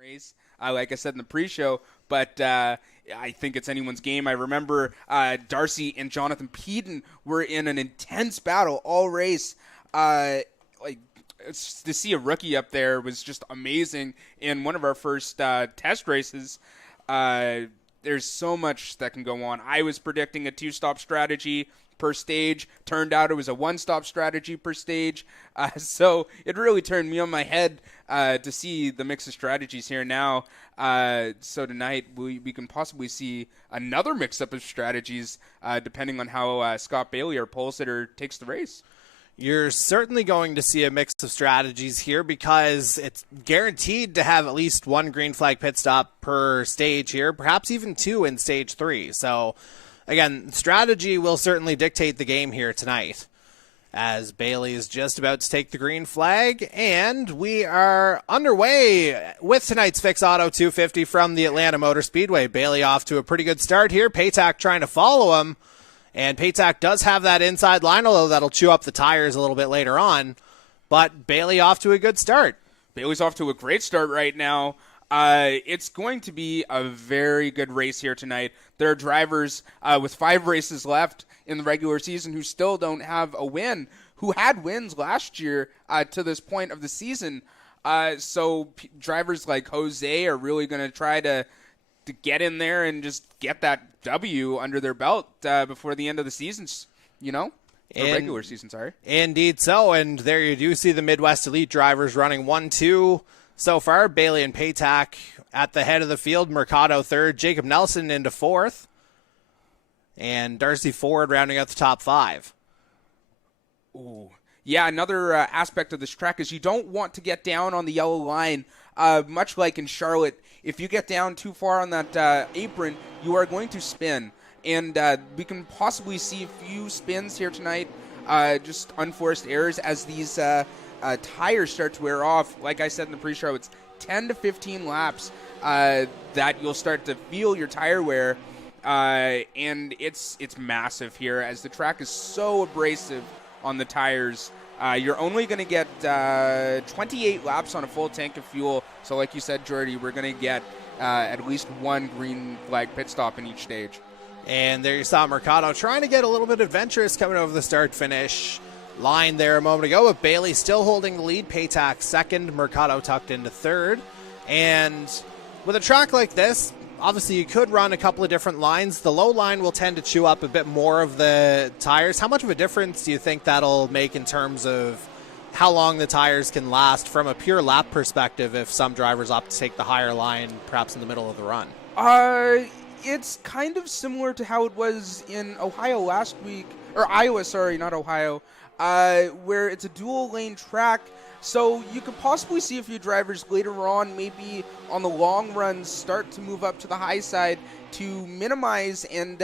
race, like I said in the pre-show, but I think it's anyone's game. I remember Darcy and Jonathan Peden were in an intense battle all race. Like to see a rookie up there was just amazing in one of our first test races. There's so much that can go on. I was predicting a 2-stop strategy per stage. Turned out it was a 1-stop strategy per stage. So it really turned me on my head to see the mix of strategies here now. So tonight we can possibly see another mix-up of strategies depending on how Scott Bailey, our pole sitter, takes the race. You're certainly going to see a mix of strategies here because it's guaranteed to have at least one green flag pit stop per stage here, perhaps even 2 in stage 3. So, again, strategy will certainly dictate the game here tonight as Bailey is just about to take the green flag, and we are underway with tonight's Fix Auto 250 from the Atlanta Motor Speedway. Bailey off to a pretty good start here. Paytak trying to follow him. And Paytak does have that inside line, although that'll chew up the tires a little bit later on. But Bailey off to a good start. Bailey's off to a great start right now. It's going to be a very good race here tonight. There are drivers with 5 races left in the regular season who still don't have a win, who had wins last year to this point of the season. So drivers like Jose are really going to try to get in there and just get that W under their belt before the end of the season, regular season, sorry. Indeed so, and there you do see the Midwest Elite drivers running 1-2 so far. Bailey and Paytak at the head of the field, Mercado third, Jacob Nelson into fourth, and Darcy Ford rounding out the top 5. Ooh. Yeah, another aspect of this track is you don't want to get down on the yellow line, much like in Charlotte. If you get down too far on that apron, you are going to spin. And we can possibly see a few spins here tonight, just unforced errors as these tires start to wear off. Like I said in the pre-show, it's 10 to 15 laps that you'll start to feel your tire wear. And it's massive here as the track is so abrasive on the tires. You're only going to get 28 laps on a full tank of fuel. So like you said, Jordy, we're going to get at least one green flag pit stop in each stage. And there you saw Mercado trying to get a little bit adventurous coming over the start-finish line there a moment ago, but Bailey still holding the lead. Paytak second, Mercado tucked into third. And with a track like this, obviously you could run a couple of different lines. The low line will tend to chew up a bit more of the tires. How much of a difference do you think that'll make in terms of how long the tires can last from a pure lap perspective if some drivers opt to take the higher line perhaps in the middle of the run? It's kind of similar to how it was in Ohio last week, or Iowa, sorry, not Ohio, where it's a dual lane track. So you could possibly see a few drivers later on, maybe on the long runs, start to move up to the high side to minimize and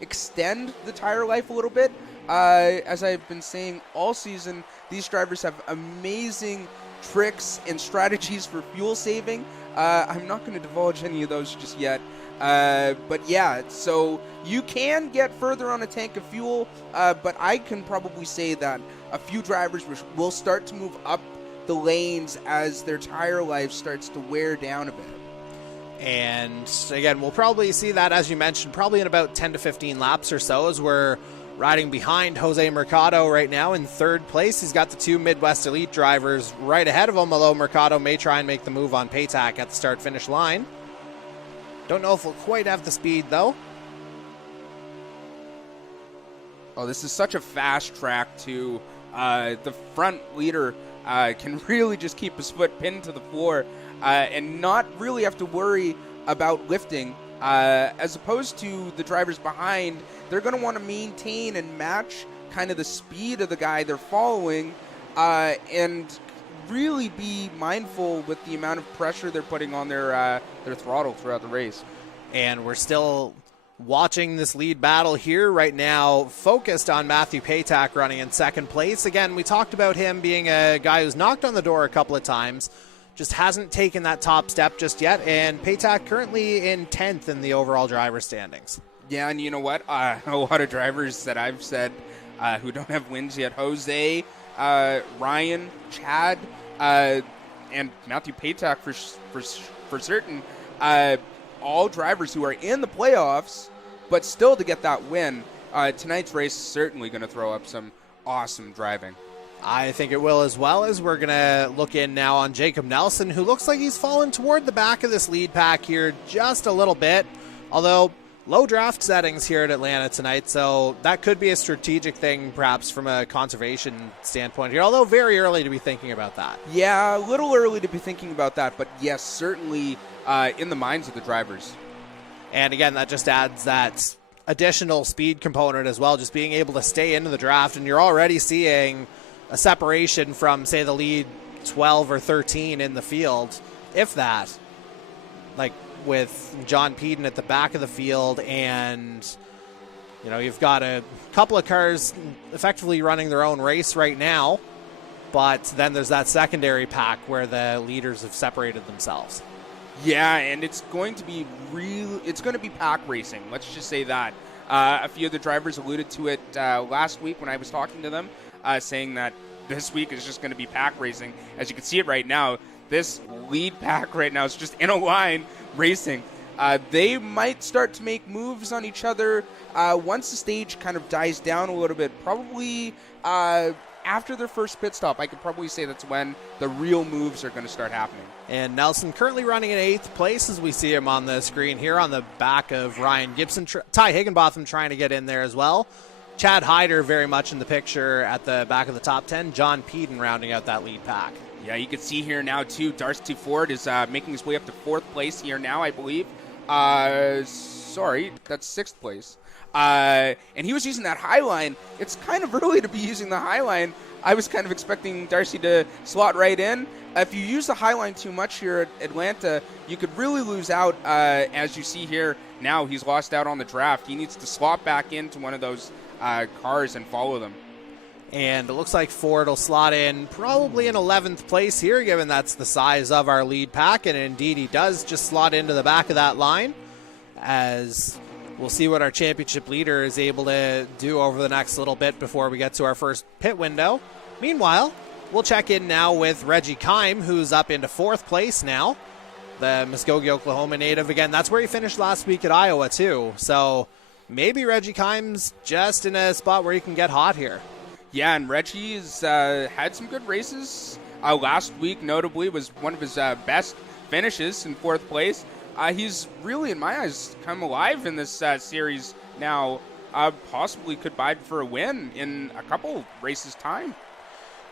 extend the tire life a little bit. As I've been saying all season, these drivers have amazing tricks and strategies for fuel saving. I'm not going to divulge any of those just yet. But yeah, so you can get further on a tank of fuel, but I can probably say that a few drivers will start to move up the lanes as their tire life starts to wear down a bit. And again, we'll probably see that, as you mentioned, probably in about 10 to 15 laps or so, as we're riding behind Jose Mercado right now in third place. He's got the 2 Midwest Elite drivers right ahead of him, although Mercado may try and make the move on Paytak at the start-finish line. Don't know if we'll quite have the speed, though. Oh, this is such a fast track, too. The front leader can really just keep his foot pinned to the floor and not really have to worry about lifting. As opposed to the drivers behind, they're going to want to maintain and match kind of the speed of the guy they're following and really be mindful with the amount of pressure they're putting on their throttle throughout the race. And we're still watching this lead battle here right now, focused on Matthew Paytak running in second place. Again, we talked about him being a guy who's knocked on the door a couple of times, just hasn't taken that top step just yet, and Paytak currently in 10th in the overall driver standings. Yeah, and you know what? A lot of drivers that I've said who don't have wins yet, Jose, Ryan, Chad, and Matthew Patak for certain. All drivers who are in the playoffs, but still to get that win. Tonight's race is certainly going to throw up some awesome driving. I think it will, as well as we're going to look in now on Jacob Nelson, who looks like he's fallen toward the back of this lead pack here just a little bit, although low draft settings here at Atlanta tonight, so that could be a strategic thing perhaps from a conservation standpoint here, although very early to be thinking about that. Yeah, a little early to be thinking about that, but yes, certainly in the minds of the drivers. And again, that just adds that additional speed component as well, just being able to stay into the draft, and you're already seeing a separation from, say, the lead 12 or 13 in the field, if that, like with John Peden at the back of the field, and you've got a couple of cars effectively running their own race right now, but then there's that secondary pack where the leaders have separated themselves. Yeah, and it's going to be pack racing. Let's just say that. A few of the drivers alluded to it last week when I was talking to them, saying that this week is just going to be pack racing. As you can see it right now, this lead pack right now is just in a line racing. They might start to make moves on each other once the stage kind of dies down a little bit. Probably after their first pit stop, I could probably say that's when the real moves are going to start happening. And Nelson currently running in 8th place as we see him on the screen here on the back of Ryan Gibson. Ty Higginbotham trying to get in there as well. Chad Hyder very much in the picture at the back of the top 10. John Peden rounding out that lead pack. Yeah, you can see here now, too, Darcy Ford is making his way up to 4th place here now, I believe. Sorry, that's 6th place. And he was using that high line. It's kind of early to be using the high line. I was kind of expecting Darcy to slot right in. If you use the high line too much here at Atlanta, you could really lose out. As you see here now, he's lost out on the draft. He needs to slot back into one of those cars and follow them. And it looks like Ford will slot in probably in 11th place here, given that's the size of our lead pack. And indeed, he does just slot into the back of that line, as we'll see what our championship leader is able to do over the next little bit before we get to our first pit window. Meanwhile, we'll check in now with Reggie Kime, who's up into 4th place now. The Muskogee, Oklahoma native. Again, that's where he finished last week at Iowa, too. So maybe Reggie Kime's just in a spot where he can get hot here. Yeah, and Reggie's had some good races. Last week, notably, was one of his best finishes in 4th place. He's really, in my eyes, come alive in this series now. Possibly could bide for a win in a couple races' time.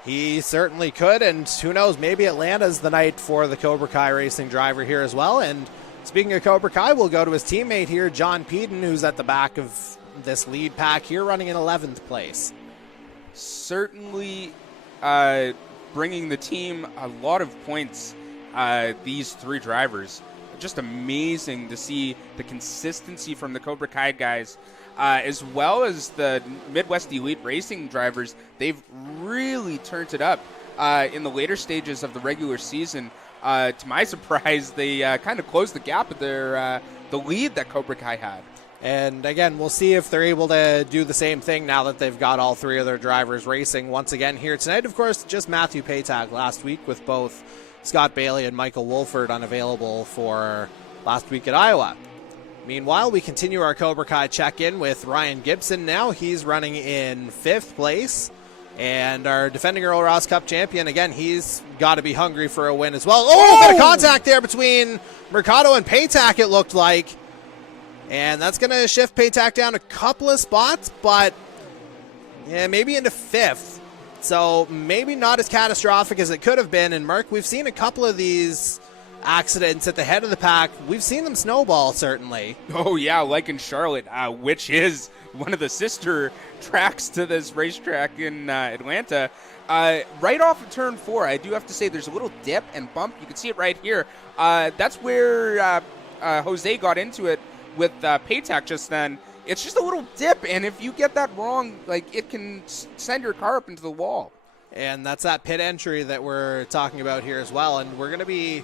He certainly could, and who knows, maybe Atlanta's the night for the Cobra Kai racing driver here as well. And speaking of Cobra Kai, we'll go to his teammate here, John Peden, who's at the back of this lead pack here, running in 11th place. Certainly bringing the team a lot of points, these 3 drivers. Just amazing to see the consistency from the Cobra Kai guys, as well as the Midwest Elite Racing drivers. They've really turned it up in the later stages of the regular season. To my surprise, they kind of closed the gap with the lead that Cobra Kai had. And again, we'll see if they're able to do the same thing now that they've got all 3 of their drivers racing once again here tonight. Of course, just Matthew Patak last week, with both Scott Bailey and Michael Wolford unavailable for last week at Iowa. Meanwhile, we continue our Cobra Kai check-in with Ryan Gibson now. He's running in 5th place. And our defending Earl Ross Cup champion, again, he's got to be hungry for a win as well. Oh, a bit of contact there between Mercado and Patak, it looked like. And that's going to shift Patak down a couple of spots, but yeah, maybe into 5th. So maybe not as catastrophic as it could have been. And Mark, we've seen a couple of these accidents at the head of the pack. We've seen them snowball, certainly. Oh, yeah, like in Charlotte, which is one of the sister tracks to this racetrack in Atlanta. Right off of turn 4, I do have to say there's a little dip and bump. You can see it right here. That's where Jose got into it with Patak just then. It's just a little dip, and if you get that wrong, like, it can send your car up into the wall. And that's that pit entry that we're talking about here as well. And we're going to be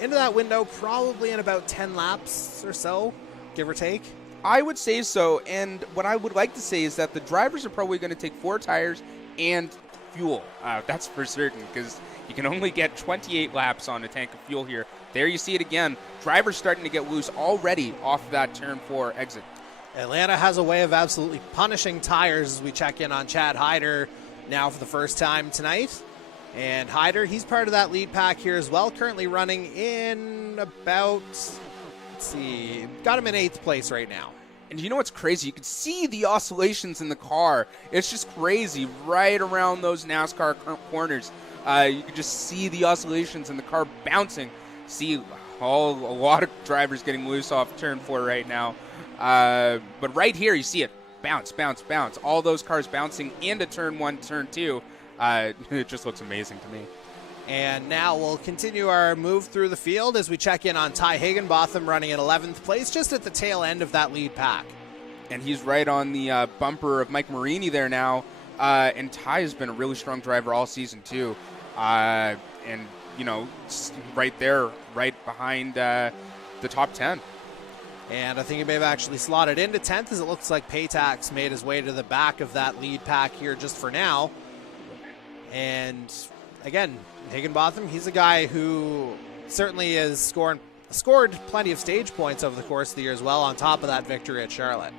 into that window probably in about 10 laps or so, give or take. I would say so. And what I would like to say is that the drivers are probably going to take 4 tires and fuel. That's for certain, because you can only get 28 laps on a tank of fuel here. There you see it again. Drivers starting to get loose already off that turn 4 exit. Atlanta has a way of absolutely punishing tires as we check in on Chad Hyder now for the first time tonight. And Hyder, he's part of that lead pack here as well, currently running in about, let's see, got him in 8th place right now. And you know what's crazy? You can see the oscillations in the car. It's just crazy right around those NASCAR corners. You can just see the oscillations in the car bouncing. See a lot of drivers getting loose off turn 4 right now. But right here, you see it. Bounce, bounce, bounce. All those cars bouncing into turn 1, turn 2. It just looks amazing to me. And now we'll continue our move through the field as we check in on Ty Higginbotham running in 11th place, just at the tail end of that lead pack. And he's right on the bumper of Mike Marini there now. And Ty has been a really strong driver all season, too. And, you know, right there, right behind the top 10. And I think he may have actually slotted into 10th, as it looks like Paytax made his way to the back of that lead pack here just for now. And again, Higginbotham, he's a guy who certainly has scored plenty of stage points over the course of the year as well, on top of that victory at Charlotte.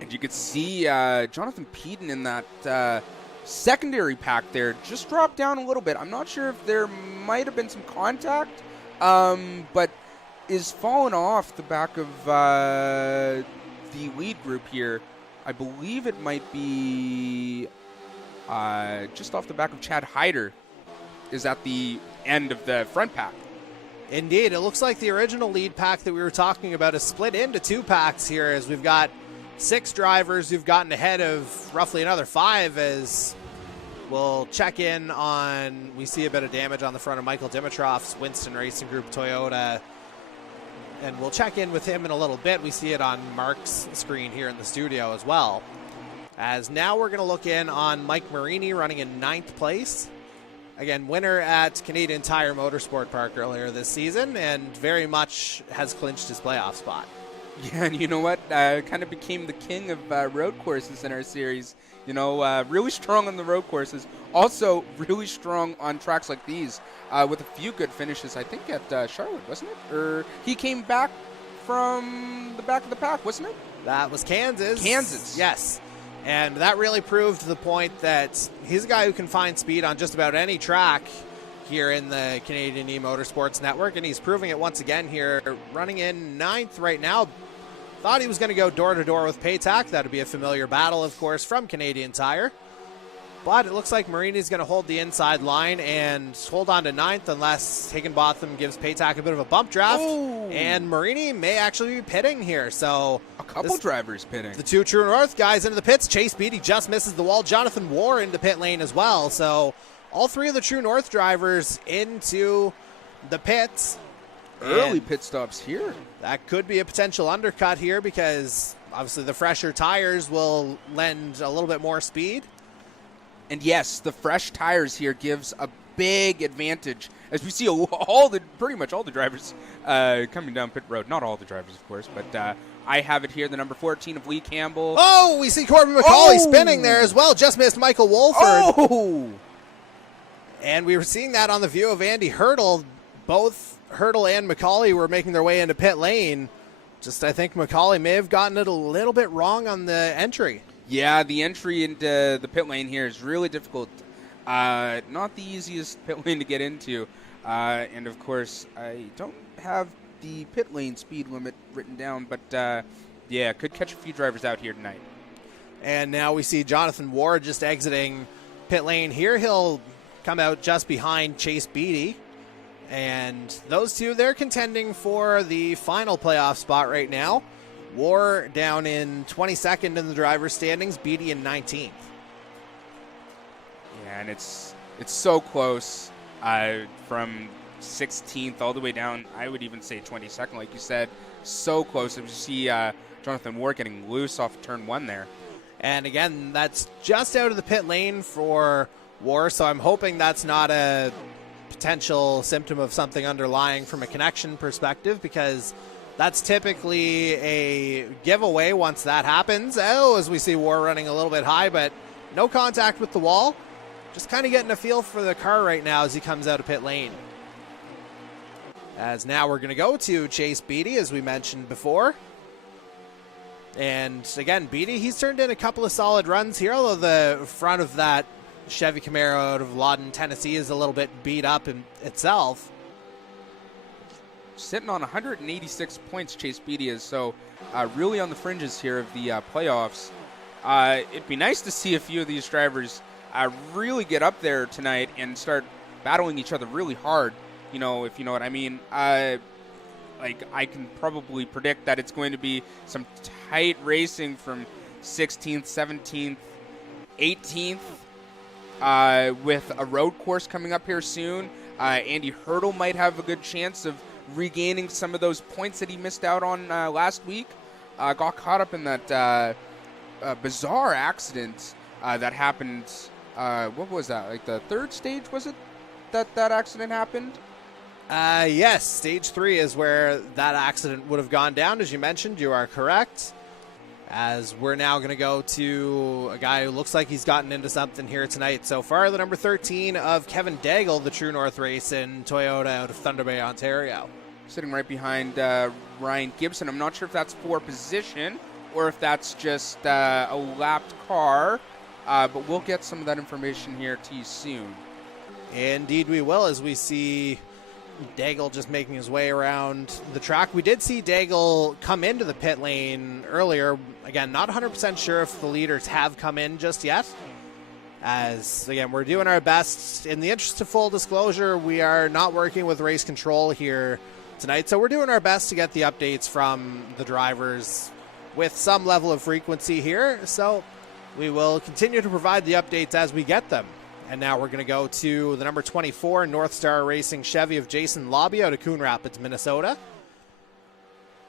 And you could see Jonathan Peden in that secondary pack there just dropped down a little bit. I'm not sure if there might have been some contact, but is falling off the back of the lead group here. I believe it might be just off the back of Chad Hyder is at the end of the front pack. Indeed, it looks like the original lead pack that we were talking about is split into 2 packs here, as we've got 6 drivers who've gotten ahead of roughly another 5, as we'll check in on, we see a bit of damage on the front of Michael Dimitroff's Winston Racing Group Toyota, and we'll check in with him in a little bit. We see it on Mark's screen here in the studio as well. As now we're going to look in on Mike Marini running in 9th place. Again, winner at Canadian Tire Motorsport Park earlier this season, and very much has clinched his playoff spot. Yeah, and you know what? Kind of became the king of road courses in our series. You know, really strong on the road courses. Also, really strong on tracks like these, with a few good finishes. I think at Charlotte, wasn't it? Or he came back from the back of the pack, wasn't it? That was Kansas. Kansas. Yes. And that really proved the point that he's a guy who can find speed on just about any track here in the Canadian eMotorsports network, and he's proving it once again here, running in 9th right now. Thought he was going to go door-to-door with Paytac. That would be a familiar battle, of course, from Canadian Tire. But it looks like Marini's going to hold the inside line and hold on to 9th unless Higginbotham gives Paytac a bit of a bump draft. Oh. And Marini may actually be pitting here. So a couple drivers pitting. The 2 True North guys into the pits. Chase Beatty just misses the wall. Jonathan War into pit lane as well. So all 3 of the True North drivers into the pits. Early pit stops here. That could be a potential undercut here, because obviously the fresher tires will lend a little bit more speed. And yes, the fresh tires here gives a big advantage, as we see pretty much all the drivers coming down pit road. Not all the drivers, of course, but I have it here, the number 14 of Lee Campbell. Oh, we see Corbin McCauley spinning there as well. Just missed Michael Wolford. Oh! And we were seeing that on the view of Andy Hurdle. Both Hurdle and McCauley were making their way into pit lane. Just, I think McCauley may have gotten it a little bit wrong on the entry. Yeah, the entry into the pit lane here is really difficult. Not the easiest pit lane to get into. And, of course, I don't have the pit lane speed limit written down. But, yeah, could catch a few drivers out here tonight. And now we see Jonathan Ward just exiting pit lane here. He'll come out just behind Chase Beatty. And those two, they're contending for the final playoff spot right now. War down in 22nd in the driver's standings, Beatty in 19th. Yeah, and it's so close from 16th all the way down, I would even say 22nd, like you said. So close. If you see Jonathan Ward getting loose off turn 1 there. And again, that's just out of the pit lane for War, so I'm hoping that's not a potential symptom of something underlying from a connection perspective, because that's typically a giveaway once that happens. Oh, as we see War running a little bit high, but no contact with the wall. just kind of getting a feel for the car right now as he comes out of pit lane. As now we're going to go to Chase Beatty, as we mentioned before. And again, Beatty, he's turned in a couple of solid runs here, although the front of that Chevy Camaro out of Lawton, Tennessee is a little bit beat up in itself. Sitting on 186 points, Chase Beatty is, so really on the fringes here of the playoffs. It'd be nice to see a few of these drivers really get up there tonight and start battling each other really hard, if you know what I mean. I can probably predict that it's going to be some tight racing from 16th, 17th, 18th, with a road course coming up here soon. Andy Hurdle might have a good chance of regaining some of those points that he missed out on last week. Got caught up in that bizarre accident that happened. What was that? Like the third stage, was it that accident happened? Yes, stage 3 is where that accident would have gone down, as you mentioned. You are correct. As we're now going to go to a guy who looks like he's gotten into something here tonight so far, the number 13 of Kevin Daigle, the True North Racing Toyota out of Thunder Bay, Ontario. Sitting right behind Ryan Gibson. I'm not sure if that's for position or if that's just a lapped car, but we'll get some of that information here to you soon. Indeed we will, as we see Daigle just making his way around the track. We did see Daigle come into the pit lane earlier. Again, not 100% sure if the leaders have come in just yet. As, again, we're doing our best. In the interest of full disclosure, we are not working with race control here tonight, so we're doing our best to get the updates from the drivers with some level of frequency here. So we will continue to provide the updates as we get them. And now we're going to go to the number 24 North Star Racing Chevy of Jason Lobby out of Coon Rapids, Minnesota.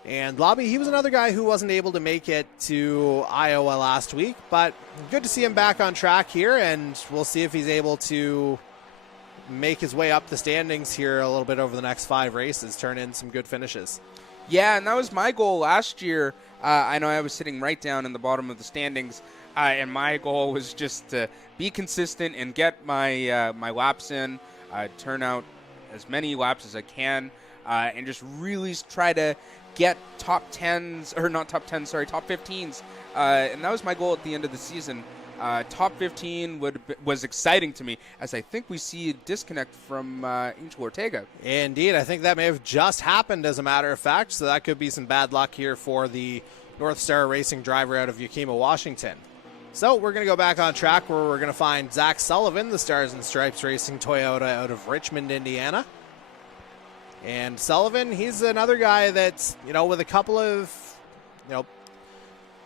And Lobby, he was another guy who wasn't able to make it to Iowa last week, but good to see him back on track here, and we'll see if he's able to make his way up the standings here a little bit over the next 5 races, turn in some good finishes. Yeah, and that was my goal last year. I know I was sitting right down in the bottom of the standings, and my goal was just to be consistent and get my my laps in, turn out as many laps as I can, and just really try to get top 15s. And that was my goal at the end of the season. Top 15 was exciting to me, as I think we see a disconnect from Angel Ortega. Indeed, I think that may have just happened, as a matter of fact, so that could be some bad luck here for the North Star Racing driver out of Yakima, Washington. So we're going to go back on track where we're going to find Zach Sullivan, the Stars and Stripes Racing Toyota out of Richmond, Indiana. And Sullivan, he's another guy that's, with a couple of,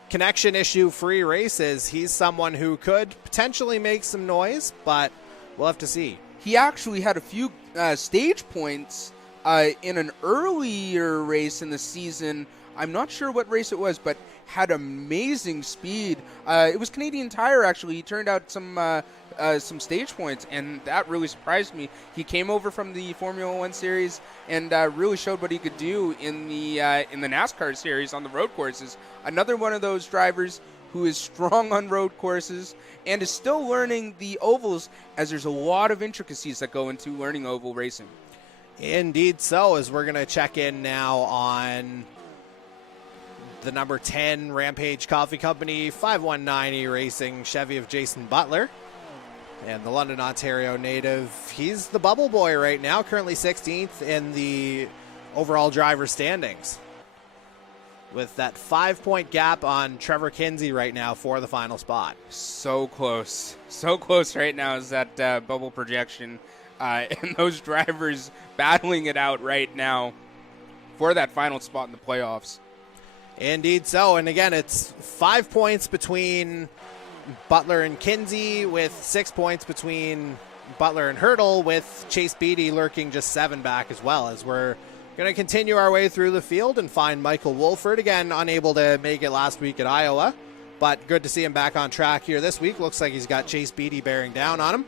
connection issue free races, he's someone who could potentially make some noise, but we'll have to see. He actually had a few stage points in an earlier race in the season. I'm not sure what race it was, but had amazing speed. It was Canadian Tire, actually. He turned out some stage points, and that really surprised me. He came over from the Formula One series and really showed what he could do in the NASCAR series on the road courses. Another one of those drivers who is strong on road courses and is still learning the ovals, as there's a lot of intricacies that go into learning oval racing. Indeed so, as we're going to check in now on the number 10 Rampage Coffee Company 5190 Racing Chevy of Jason Butler. And the London, Ontario native, he's the bubble boy right now, currently 16th in the overall driver standings, with that 5-point gap on Trevor Kinsey right now for the final spot. So close right now is that bubble projection, and those drivers battling it out right now for that final spot in the playoffs. Indeed so, and again, it's 5 points between Butler and Kinsey, with 6 points between Butler and Hurdle, with Chase Beatty lurking just 7 back as well, as we're going to continue our way through the field and find Michael Wolford, again, unable to make it last week at Iowa, but good to see him back on track here this week. Looks like he's got Chase Beatty bearing down on him.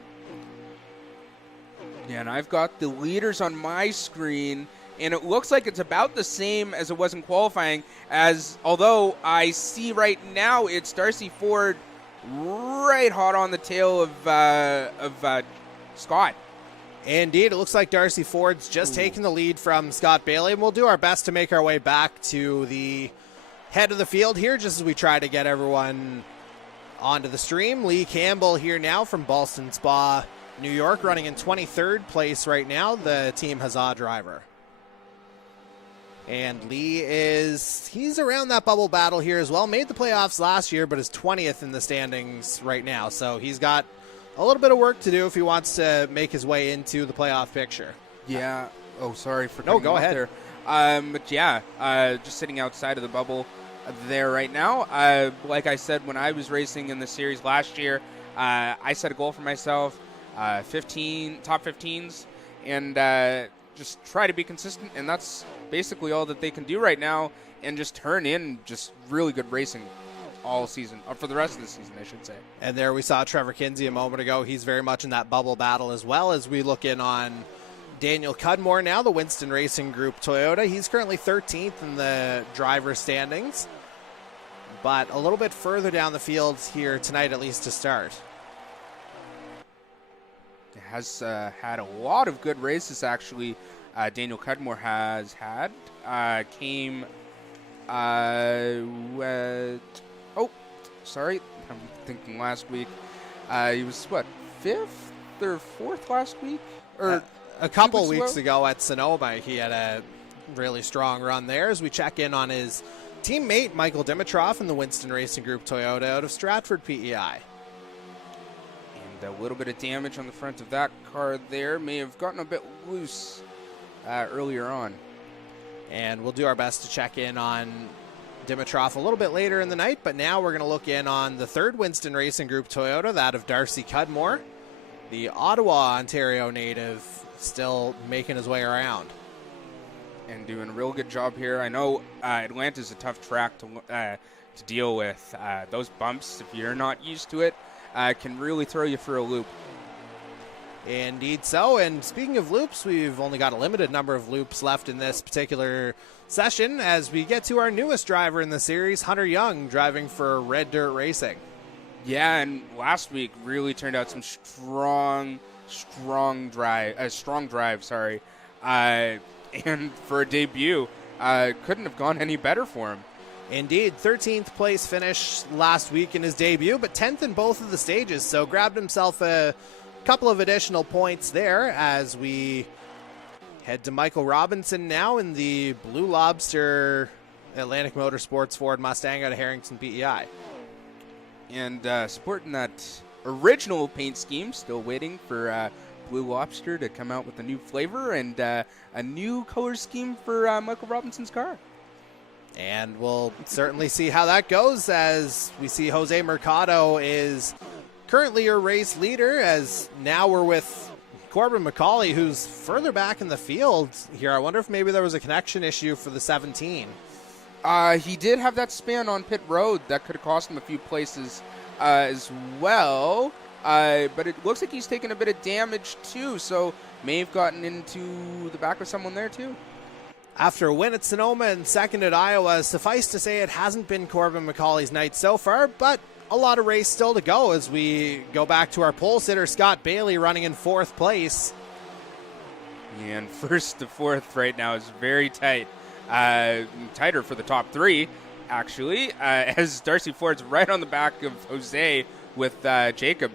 Yeah, and I've got the leaders on my screen, and it looks like it's about the same as it was in qualifying, as although I see right now it's Darcy Ford right hot on the tail of Scott. Indeed, it looks like Darcy Ford's just taken the lead from Scott Bailey, and we'll do our best to make our way back to the head of the field here just as we try to get everyone onto the stream. Lee Campbell here now from Ballston Spa, New York, running in 23rd place right now, the Team Huzzah driver. And Lee he's around that bubble battle here as well. Made the playoffs last year, but is 20th in the standings right now. So he's got a little bit of work to do if he wants to make his way into the playoff picture. Yeah. Oh, sorry for no. Go ahead. There. But yeah, just sitting outside of the bubble there right now. Like I said, when I was racing in the series last year, I set a goal for myself, top 15s, and just try to be consistent. And that's basically all that they can do right now, and just turn in just really good racing all season, or for the rest of the season, I should say. And there we saw Trevor Kinsey a moment ago. He's very much in that bubble battle as well, as we look in on Daniel Cudmore now, the Winston Racing Group Toyota. He's currently 13th in the driver standings, but a little bit further down the field here tonight, at least to start. Has had a lot of good races, actually. Daniel Cudmore has had. I'm thinking last week. He was, fifth or fourth last week? Or a couple weeks ago at Sonoma, he had a really strong run there as we check in on his teammate, Michael Dimitrov, in the Winston Racing Group Toyota out of Stratford, PEI. And a little bit of damage on the front of that car there. May have gotten a bit loose earlier on. And we'll do our best to check in on Dimitrov a little bit later in the night, but now we're going to look in on the third Winston Racing Group Toyota, that of Darcy Cudmore, the Ottawa, Ontario native, still making his way around. And doing a real good job here. I know Atlanta's a tough track to deal with. Those bumps, if you're not used to it, can really throw you for a loop. Indeed so, and speaking of loops, we've only got a limited number of loops left in this particular session as we get to our newest driver in the series, Hunter Young, driving for Red Dirt Racing. Yeah, and last week really turned out some strong drive. And for a debut, couldn't have gone any better for him. Indeed, 13th place finish last week in his debut, but 10th in both of the stages, so grabbed himself a couple of additional points there as we head to Michael Robinson now in the Blue Lobster Atlantic Motorsports Ford Mustang out of Harrington, PEI. And supporting that original paint scheme, still waiting for Blue Lobster to come out with a new flavor and a new color scheme for Michael Robinson's car. And we'll certainly see how that goes as we see Jose Mercado is currently your race leader, as now we're with Corbin McCauley, who's further back in the field here. I wonder if maybe there was a connection issue for the 17. He did have that span on pit road that could have cost him a few places as well. But it looks like he's taken a bit of damage too, so may have gotten into the back of someone there too. After a win at Sonoma and second at Iowa, suffice to say it hasn't been Corbin McCauley's night so far, but a lot of race still to go as we go back to our pole sitter, Scott Bailey, running in fourth place. And first to fourth right now is very tight. Tighter for the top three, actually, as Darcy Ford's right on the back of Jose with Jacob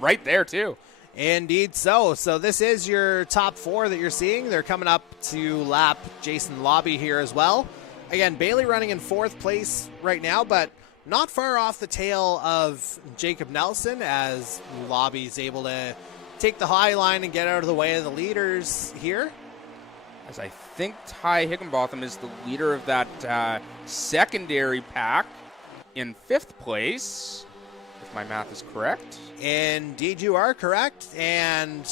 right there, too. Indeed so. So this is your top four that you're seeing. They're coming up to lap Jason Lobby here as well. Again, Bailey running in fourth place right now, but not far off the tail of Jacob Nelson as Lobby's able to take the high line and get out of the way of the leaders here. As I think Ty Higginbotham is the leader of that secondary pack in fifth place, if my math is correct. Indeed, you are correct. And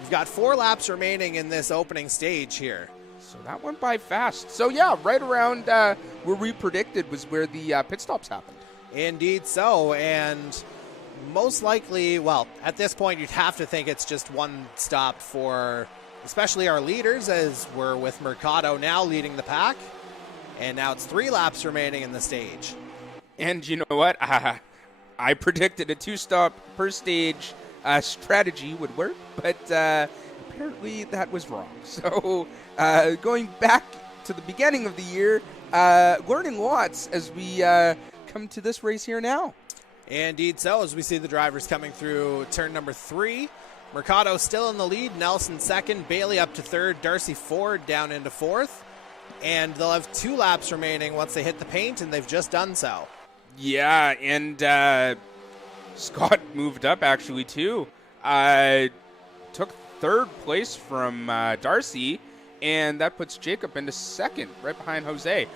we've got 4 laps remaining in this opening stage here. So that went by fast. So, yeah, right around where we predicted was where the pit stops happened. Indeed so. And most likely, well, at this point, you'd have to think it's just one stop for especially our leaders, as we're with Mercado now leading the pack. And now it's 3 laps remaining in the stage. And you know what? I predicted a 2-stop per stage strategy would work, but apparently that was wrong. So going back to the beginning of the year, learning lots as we come to this race here now. Indeed so, as we see the drivers coming through turn number 3. Mercado still in the lead, Nelson second, Bailey up to third, Darcy Ford down into fourth. And they'll have 2 laps remaining once they hit the paint, and they've just done so. Yeah, and Scott moved up actually too. Took third place from Darcy, and that puts Jacob into second, right behind Jose.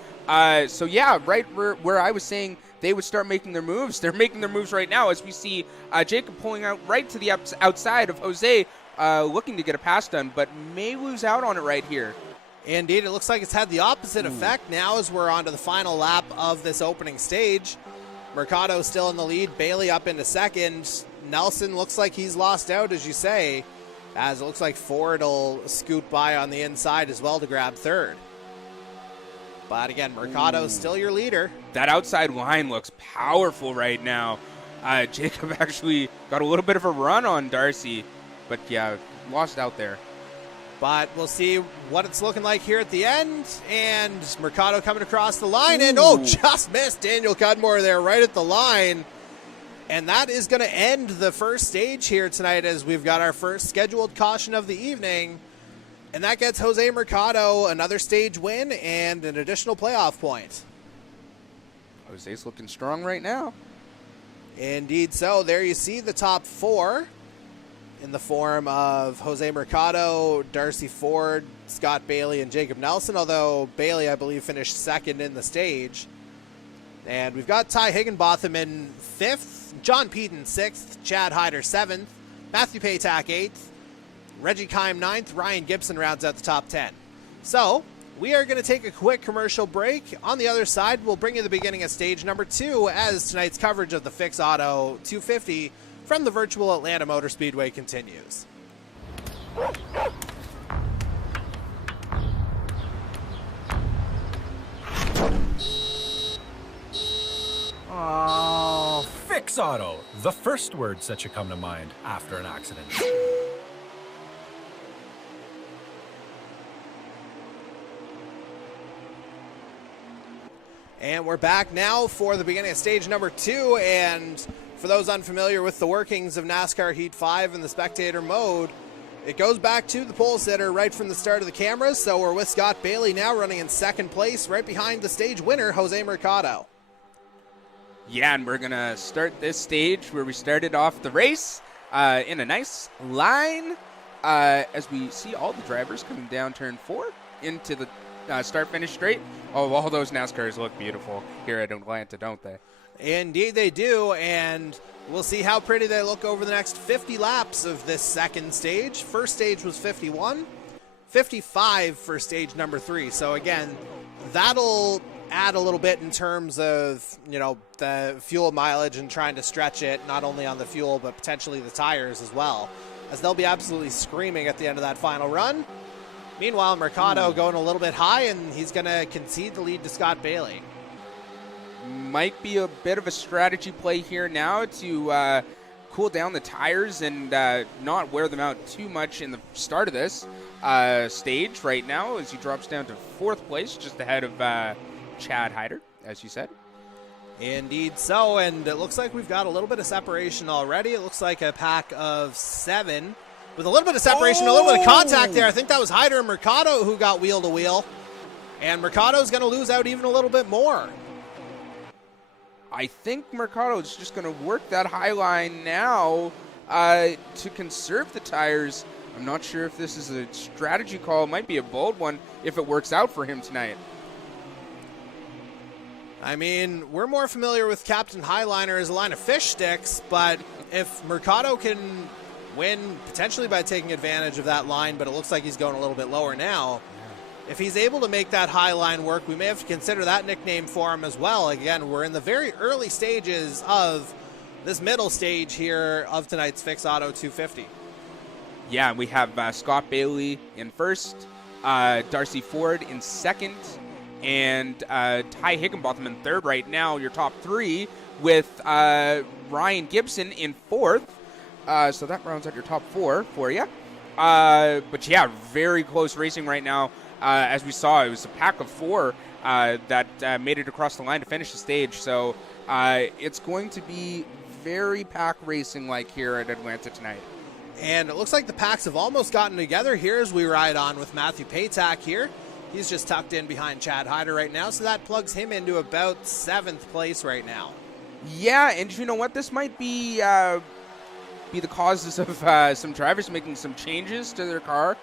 So yeah, right where I was saying they would start making their moves. They're making their moves right now as we see Jacob pulling out right to the outside of Jose, looking to get a pass done, but may lose out on it right here. Indeed, it looks like it's had the opposite effect now as we're on to the final lap of this opening stage. Mercado still in the lead, Bailey up into second. Nelson looks like he's lost out, as you say, as it looks like Ford will scoot by on the inside as well to grab third. But again, Mercado's still your leader. That outside line looks powerful right now. Jacob actually got a little bit of a run on Darcy, but yeah, lost out there. But we'll see what it's looking like here at the end. And Mercado coming across the line. And, just missed Daniel Cudmore there right at the line. And that is going to end the first stage here tonight as we've got our first scheduled caution of the evening. And that gets Jose Mercado another stage win and an additional playoff point. Jose's looking strong right now. Indeed so. There you see the top 4. In the form of Jose Mercado, Darcy Ford, Scott Bailey, and Jacob Nelson, although Bailey, I believe, finished second in the stage. And we've got Ty Higginbotham in 5th, John Peden 6th, Chad Hyder 7th, Matthew Paytak 8th, Reggie Kime 9th, Ryan Gibson rounds out the top 10. So, we are going to take a quick commercial break. On the other side, we'll bring you the beginning of stage number 2 as tonight's coverage of the Fix Auto 250 from the virtual Atlanta Motor Speedway continues. Oh, Fix Auto, the first words that should come to mind after an accident. And we're back now for the beginning of stage number 2, and for those unfamiliar with the workings of NASCAR Heat 5 and the spectator mode, it goes back to the pole sitter right from the start of the cameras. So we're with Scott Bailey now running in second place right behind the stage winner, Jose Mercado. Yeah, and we're going to start this stage where we started off the race in a nice line as we see all the drivers coming down turn 4 into the start-finish straight. Oh, all those NASCARs look beautiful here at Atlanta, don't they? Indeed they do, and we'll see how pretty they look over the next 50 laps of this second stage. First stage was 51, 55 for stage number 3. So again, that'll add a little bit in terms of, the fuel mileage and trying to stretch it, not only on the fuel, but potentially the tires as well, as they'll be absolutely screaming at the end of that final run. Meanwhile, Mercado going a little bit high, and he's going to concede the lead to Scott Bailey. Might be a bit of a strategy play here now to cool down the tires and not wear them out too much in the start of this stage right now as he drops down to 4th place, just ahead of Chad Hyder, as you said. Indeed so, and it looks like we've got a little bit of separation already. It looks like a pack of 7 with a little bit of separation, a little bit of contact there. I think that was Hyder and Mercado who got wheel to wheel, and Mercado's going to lose out even a little bit more. I think Mercado is just going to work that high line now to conserve the tires. I'm not sure if this is a strategy call. It might be a bold one if it works out for him tonight. I mean, we're more familiar with Captain Highliner as a line of fish sticks, but if Mercado can win potentially by taking advantage of that line, but it looks like he's going a little bit lower now. If he's able to make that high line work, we may have to consider that nickname for him as well. Again, we're in the very early stages of this middle stage here of tonight's Fix Auto 250. Yeah, we have Scott Bailey in first, Darcy Ford in second, and Ty Higginbotham in third right now. Your top 3 with Ryan Gibson in 4th. So that rounds out your top 4 for you. But yeah, very close racing right now. As we saw, it was a pack of 4 that made it across the line to finish the stage. So it's going to be very pack racing like here at Atlanta tonight. And it looks like the packs have almost gotten together here as we ride on with Matthew Paytak here. He's just tucked in behind Chad Hyder right now, so that plugs him into about 7th place right now. Yeah, and you know what? This might be the causes of some drivers making some changes to their car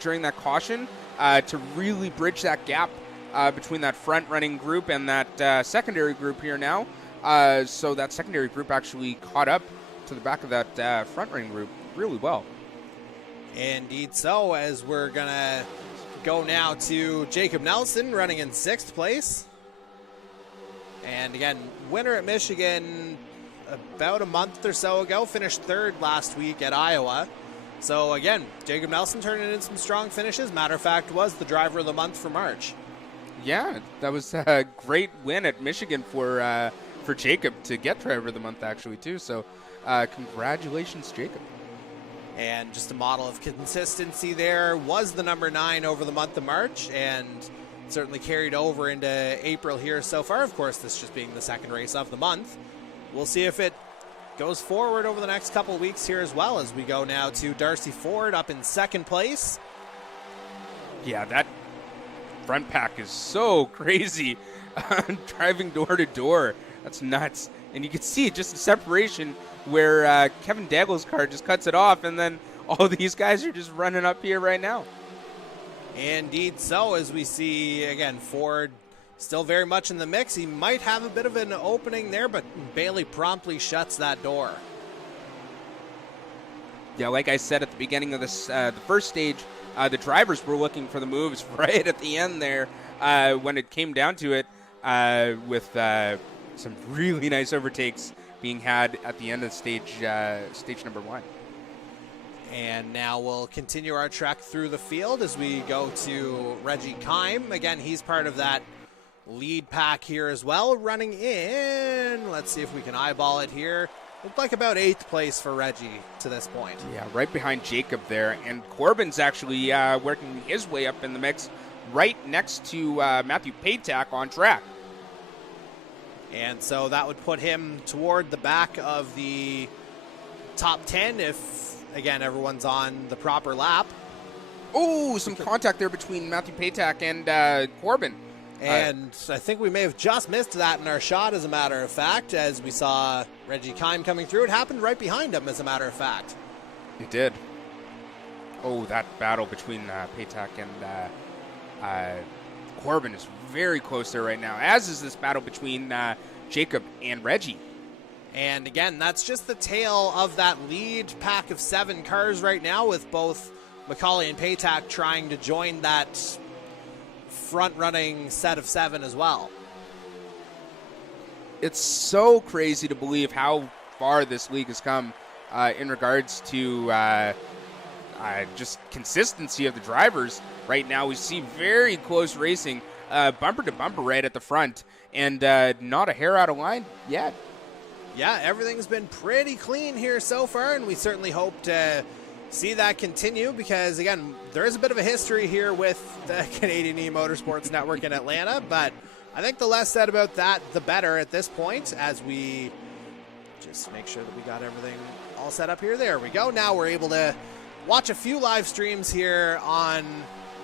during that caution to really bridge that gap between that front-running group and that secondary group here now. So that secondary group actually caught up to the back of that front-running group really well. Indeed so, as we're going to go now to Jacob Nelson running in 6th place. And again, winner at Michigan about a month or so ago, finished 3rd last week at Iowa. So again, Jacob Nelson turning in some strong finishes. Matter of fact, was the driver of the month for March. Yeah, that was a great win at Michigan for Jacob to get driver of the month actually too. So congratulations, Jacob. And just a model of consistency there, was the number 9 over the month of March and certainly carried over into April here so far. Of course, this just being the 2nd race of the month. We'll see if it goes forward over the next couple of weeks here as well, as we go now to Darcy Ford up in 2nd place. Yeah, that front pack is so crazy. Driving door to door. That's nuts. And you can see just the separation where Kevin Daggle's car just cuts it off, and then all these guys are just running up here right now. Indeed so, as we see, again, Ford still very much in the mix. He might have a bit of an opening there, but Bailey promptly shuts that door. Yeah, like I said at the beginning of this, the first stage, the drivers were looking for the moves right at the end there when it came down to it, with some really nice overtakes being had at the end of stage number 1. And now we'll continue our trek through the field as we go to Reggie Kime. Again, he's part of that lead pack here as well, running in. Let's see if we can eyeball it here. Looked like about 8th place for Reggie to this point. Yeah, right behind Jacob there. And Corbin's actually working his way up in the mix right next to Matthew Paytak on track. And so that would put him toward the back of the top 10 if, again, everyone's on the proper lap. Oh, some contact there between Matthew Paytak and Corbin. And I think we may have just missed that in our shot, as a matter of fact, as we saw Reggie Kime coming through. It happened right behind him, as a matter of fact. It did. Oh, that battle between Paytak and Corbin is very close there right now, as is this battle between Jacob and Reggie. And again, that's just the tail of that lead pack of 7 cars right now, with both McCauley and Paytak trying to join that front-running set of 7 as well. It's so crazy to believe how far this league has come in regards to just consistency of the drivers. Right now we see very close racing, bumper to bumper right at the front, and not a hair out of line yet. Yeah, everything's been pretty clean here so far, and we certainly hope to see that continue because, again, there is a bit of a history here with the Canadian eMotorsports Network in Atlanta, but I think the less said about that, the better at this point, as we just make sure that we got everything all set up here. There we go. Now we're able to watch a few live streams here on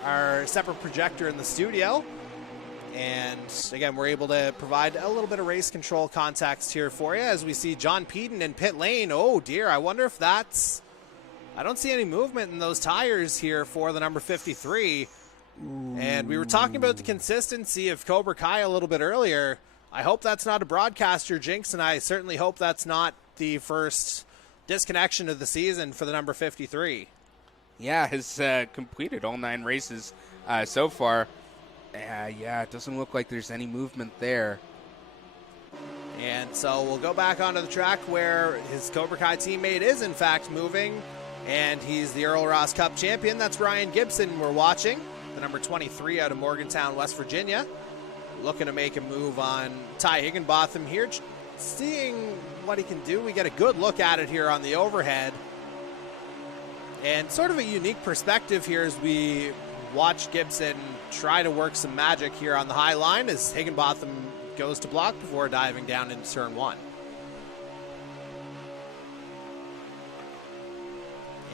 our separate projector in the studio. And again, we're able to provide a little bit of race control context here for you as we see John Peden in pit lane. Oh dear, I wonder if that's... I don't see any movement in those tires here for the number 53. And we were talking about the consistency of Cobra Kai a little bit earlier. I hope that's not a broadcaster jinx, and I certainly hope that's not the first disconnection of the season for the number 53. Yeah, has completed all 9 races so far. Yeah, it doesn't look like there's any movement there. And so we'll go back onto the track where his Cobra Kai teammate is, in fact, moving. And he's the Earl Ross Cup champion. That's Ryan Gibson we're watching, the number 23 out of Morgantown, West Virginia. Looking to make a move on Ty Higginbotham here. seeing what he can do. We get a good look at it here on the overhead. And sort of a unique perspective here as we watch Gibson try to work some magic here on the high line as Higginbotham goes to block before diving down into turn 1.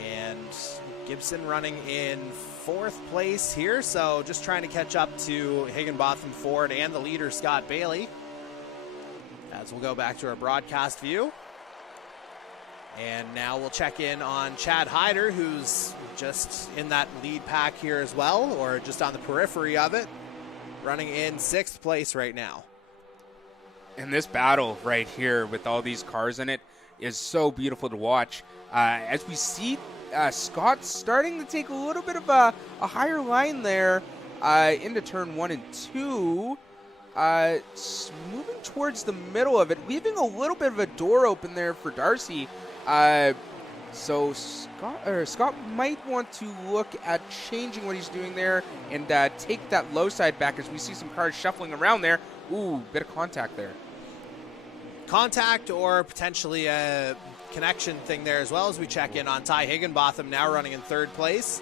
And Gibson running in 4th place here, so just trying to catch up to Higginbotham, Ford, and the leader, Scott Bailey. As we'll go back to our broadcast view. And now we'll check in on Chad Hyder, who's just in that lead pack here as well, or just on the periphery of it, running in 6th place right now. And this battle right here with all these cars in it is so beautiful to watch. As we see Scott starting to take a little bit of a higher line there into turn 1 and 2. Moving towards the middle of it, leaving a little bit of a door open there for Darcy. So Scott might want to look at changing what he's doing there and take that low side back as we see some cars shuffling around there. Ooh, bit of contact there. Contact or potentially a connection thing there as well as we check in on Ty Higginbotham, now running in 3rd place.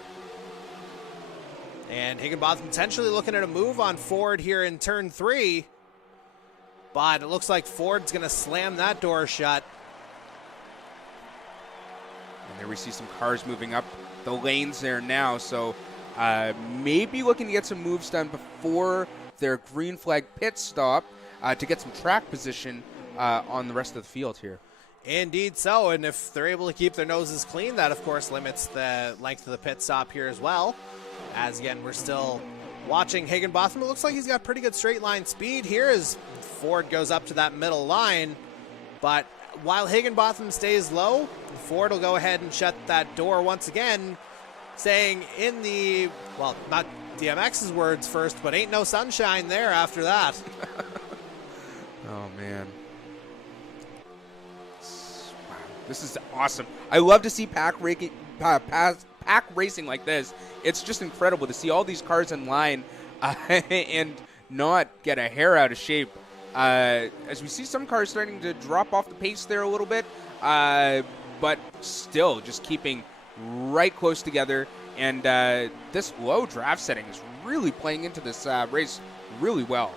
And Higginbotham potentially looking at a move on Ford here in turn 3. But it looks like Ford's going to slam that door shut. And there we see some cars moving up the lanes there now. So maybe looking to get some moves done before their green flag pit stop to get some track position on the rest of the field here. Indeed so, and if they're able to keep their noses clean, that of course limits the length of the pit stop here as well. As again, we're still watching Higginbotham. It looks like he's got pretty good straight line speed here as Ford goes up to that middle line. But while Higginbotham stays low, Ford will go ahead and shut that door once again, saying in the, well, not DMX's words first, but ain't no sunshine there after that. Oh, man. Wow, this is awesome. I love to see pack racing like this. It's just incredible to see all these cars in line and not get a hair out of shape. As we see some cars starting to drop off the pace there a little bit, but still just keeping right close together. And this low draft setting is really playing into this race really well.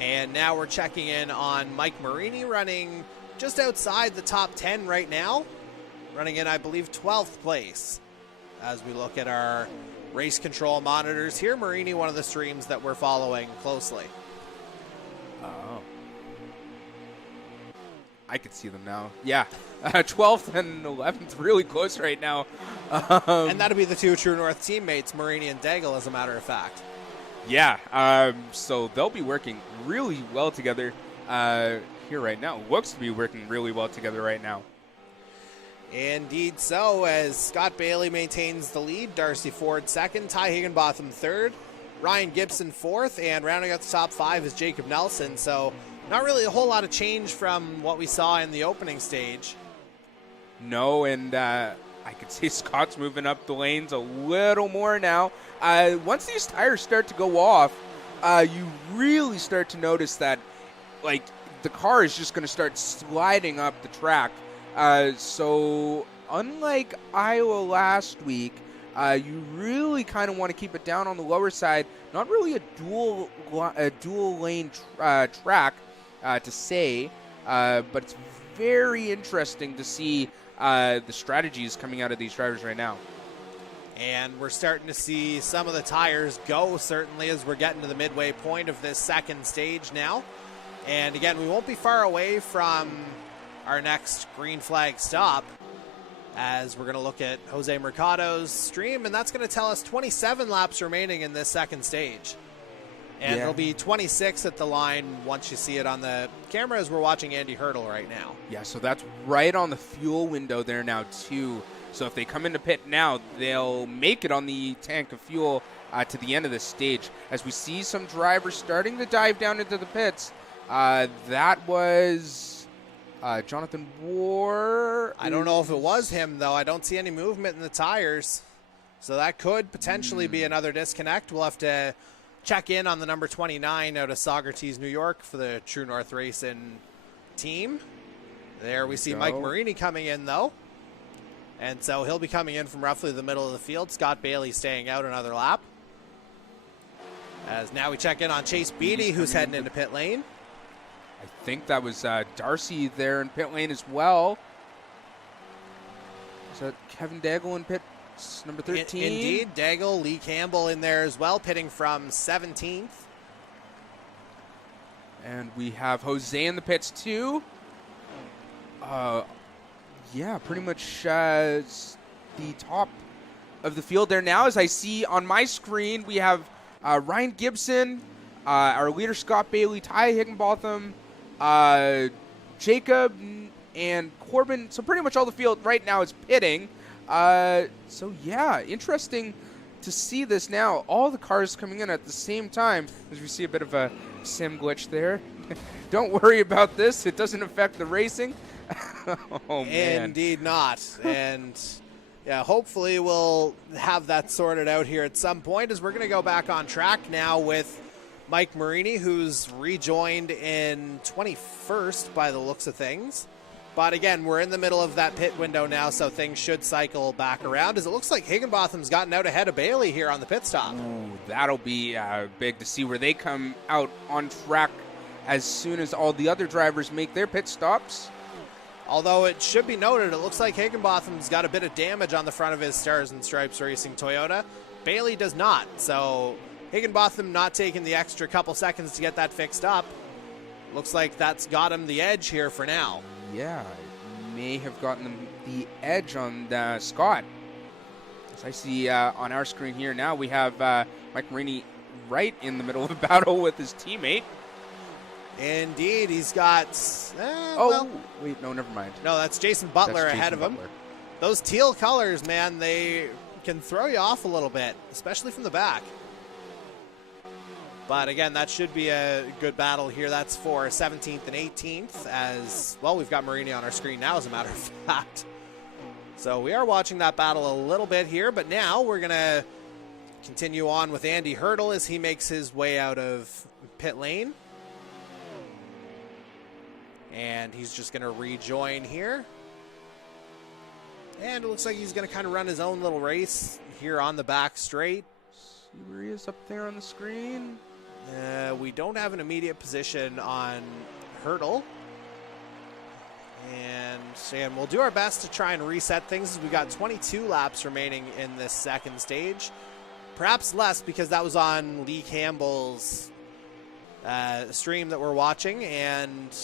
And now we're checking in on Mike Marini, running just outside the top 10 right now. Running in, I believe, 12th place. As we look at our race control monitors here, Marini, one of the streams that we're following closely. Oh. I could see them now. Yeah. 12th and 11th, really close right now. And that'll be the two True North teammates, Marini and Daigle, as a matter of fact. Yeah. So they'll be working really well together here right now. Looks to be working really well together right now. Indeed so, as Scott Bailey maintains the lead, Darcy Ford 2nd, Ty Higginbotham 3rd, Ryan Gibson 4th, and rounding out the top 5 is Jacob Nelson. So not really a whole lot of change from what we saw in the opening stage. No, and I could see Scott's moving up the lanes a little more now. Once these tires start to go off, you really start to notice that, like, the car is just going to start sliding up the track. So unlike Iowa last week, you really kind of want to keep it down on the lower side. Not really a dual lane track to say, but it's very interesting to see the strategies coming out of these drivers right now. And we're starting to see some of the tires go, certainly, as we're getting to the midway point of this second stage now. And again, we won't be far away from our next green flag stop, as we're going to look at Jose Mercado's stream, and that's going to tell us 27 laps remaining in this second stage. And There'll be 26 at the line once you see it on the camera, as we're watching Andy Hurdle right now. Yeah, so that's right on the fuel window there now, too. So if they come into pit now, they'll make it on the tank of fuel to the end of this stage. As we see some drivers starting to dive down into the pits, that was Jonathan War. I don't know if it was him, though. I don't see any movement in the tires. So that could potentially be another disconnect. We'll have to check in on the number 29 out of Saugerties, New York for the True North race in team. There we see Mike Marini coming in, though. And so he'll be coming in from roughly the middle of the field. Scott Bailey staying out another lap. As now we check in on Chase Beatty, who's heading into pit lane. I think that was Darcy there in pit lane as well. Is that Kevin Daigle in pit number 13? Indeed. Daigle, Lee Campbell in there as well, pitting from 17th. And we have Jose in the pits too. Yeah, pretty much the top of the field there now. As I see on my screen, we have Ryan Gibson, our leader Scott Bailey, Ty Higginbotham, Jacob, and Corbin. So pretty much all the field right now is pitting. So yeah, interesting to see this now. All the cars coming in at the same time. As we see a bit of a sim glitch there. Don't worry about this. It doesn't affect the racing. Oh, man. Indeed not. And yeah, hopefully we'll have that sorted out here at some point, as we're going to go back on track now with Mike Marini, who's rejoined in 21st by the looks of things. But again, we're in the middle of that pit window now, so things should cycle back around, as it looks like Higginbotham's gotten out ahead of Bailey here on the pit stop. Ooh, that'll be big to see where they come out on track as soon as all the other drivers make their pit stops. Although it should be noted, it looks like Higginbotham's got a bit of damage on the front of his Stars and Stripes Racing Toyota. Bailey does not, so Higginbotham not taking the extra couple seconds to get that fixed up. Looks like that's got him the edge here for now. Yeah, it may have gotten them the edge on Scott. As I see on our screen here now, we have Mike Marini right in the middle of a battle with his teammate. Indeed, he's got... wait, no, never mind. No, that's Jason Butler ahead of him. Those teal colors, man, they can throw you off a little bit, especially from the back. But again, that should be a good battle here. That's for 17th and 18th, as well. We've got Marini on our screen now, as a matter of fact. So we are watching that battle a little bit here, but now we're going to continue on with Andy Hurdle as he makes his way out of pit lane. And he's just going to rejoin here. And it looks like he's going to kind of run his own little race here on the back straight. See where he is up there on the screen. We don't have an immediate position on Hurdle. And we'll do our best to try and reset things. We've got 22 laps remaining in this second stage. Perhaps less, because that was on Lee Campbell's stream that we're watching. And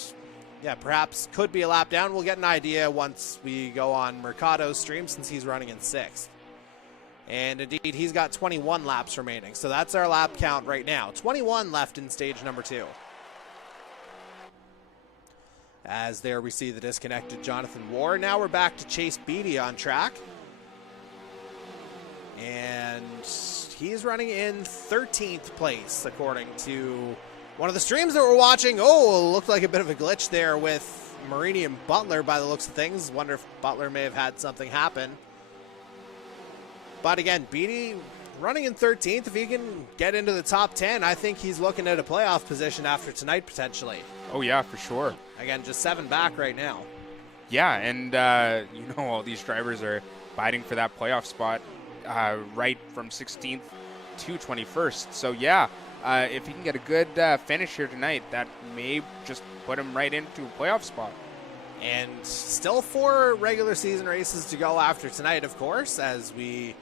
yeah, perhaps could be a lap down. We'll get an idea once we go on Mercado's stream, since he's running in 6th. And indeed, he's got 21 laps remaining. So that's our lap count right now. 21 left in stage number 2. As there we see the disconnected Jonathan Ward. Now we're back to Chase Beatty on track. And he's running in 13th place, according to one of the streams that we're watching. Oh, it looked like a bit of a glitch there with Marini and Butler by the looks of things. Wonder if Butler may have had something happen. But again, Beatty running in 13th. If he can get into the top 10, I think he's looking at a playoff position after tonight, potentially. Oh, yeah, for sure. Again, just 7 back right now. Yeah, and, all these drivers are fighting for that playoff spot right from 16th to 21st. So, yeah, if he can get a good finish here tonight, that may just put him right into a playoff spot. And still 4 regular season races to go after tonight, of course, as we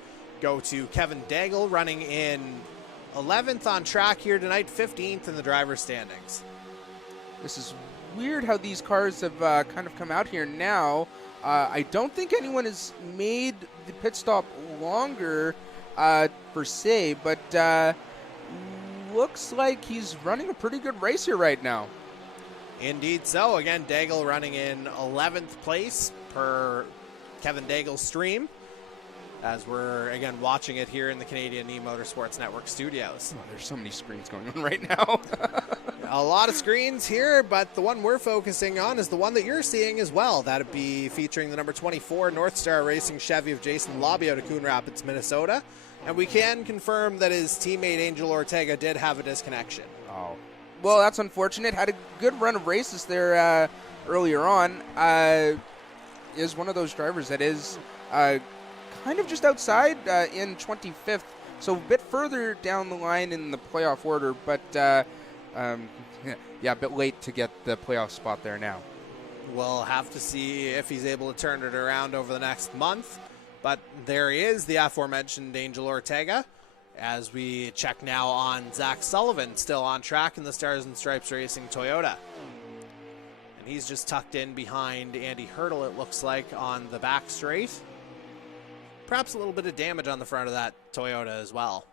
go to Kevin Daigle running in 11th on track here tonight, 15th in the driver's standings. This is weird how these cars have kind of come out here now. I don't think anyone has made the pit stop longer per se, but looks like he's running a pretty good race here right now. Indeed so. Again, Daigle running in 11th place per Kevin Daigle's stream, as we're, again, watching it here in the Canadian eMotorsports Network studios. Oh, there's so many screens going on right now. A lot of screens here, but the one we're focusing on is the one that you're seeing as well. That'd be featuring the number 24 North Star Racing Chevy of Jason Labio to Coon Rapids, Minnesota. And we can confirm that his teammate Angel Ortega did have a disconnection. Oh. Well, that's unfortunate. Had a good run of races there earlier on, is one of those drivers that is kind of just outside in 25th, so a bit further down the line in the playoff order, but yeah, a bit late to get the playoff spot there now. We'll have to see if he's able to turn it around over the next month. But there he is, the aforementioned Angel Ortega. As we check now on Zach Sullivan, still on track in the Stars and Stripes Racing Toyota. And he's just tucked in behind Andy Hurdle, it looks like, on the back straight. Perhaps a little bit of damage on the front of that Toyota as well.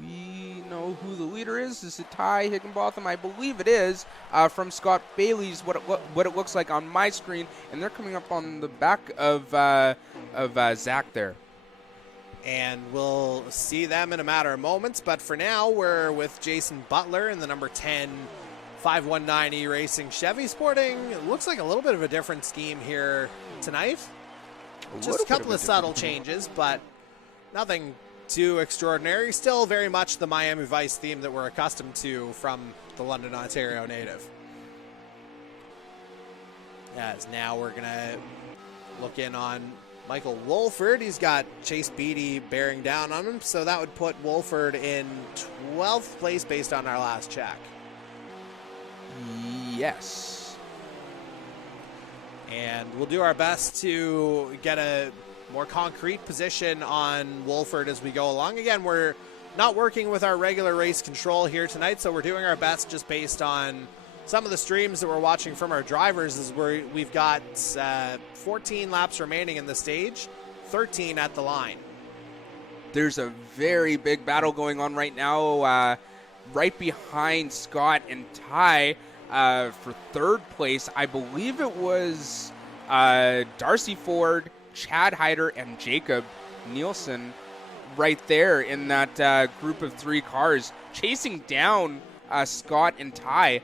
We know who the leader is. Is it Ty Higginbotham? I believe it is. From Scott Bailey's what it looks like on my screen, and they're coming up on the back of Zach there. And we'll see them in a matter of moments. But for now, we're with Jason Butler in the number 10 519E Racing Chevy, sporting, it looks like a little bit of a different scheme here tonight. Just a couple of subtle changes, but nothing too extraordinary. Still very much the Miami Vice theme that we're accustomed to from the London, Ontario native. As now we're going to look in on Michael Wolford. He's got Chase Beatty bearing down on him, so that would put Wolford in 12th place based on our last check. Yes. And we'll do our best to get a more concrete position on Wolford as we go along. Again, we're not working with our regular race control here tonight, so we're doing our best just based on some of the streams that we're watching from our drivers. Is we've got 14 laps remaining in the stage, 13 at the line. There's a very big battle going on right now, right behind Scott and Ty for third place. I believe it was Darcy Ford, Chad Hyder, and Jacob Nielsen right there in that group of three cars chasing down Scott and Ty.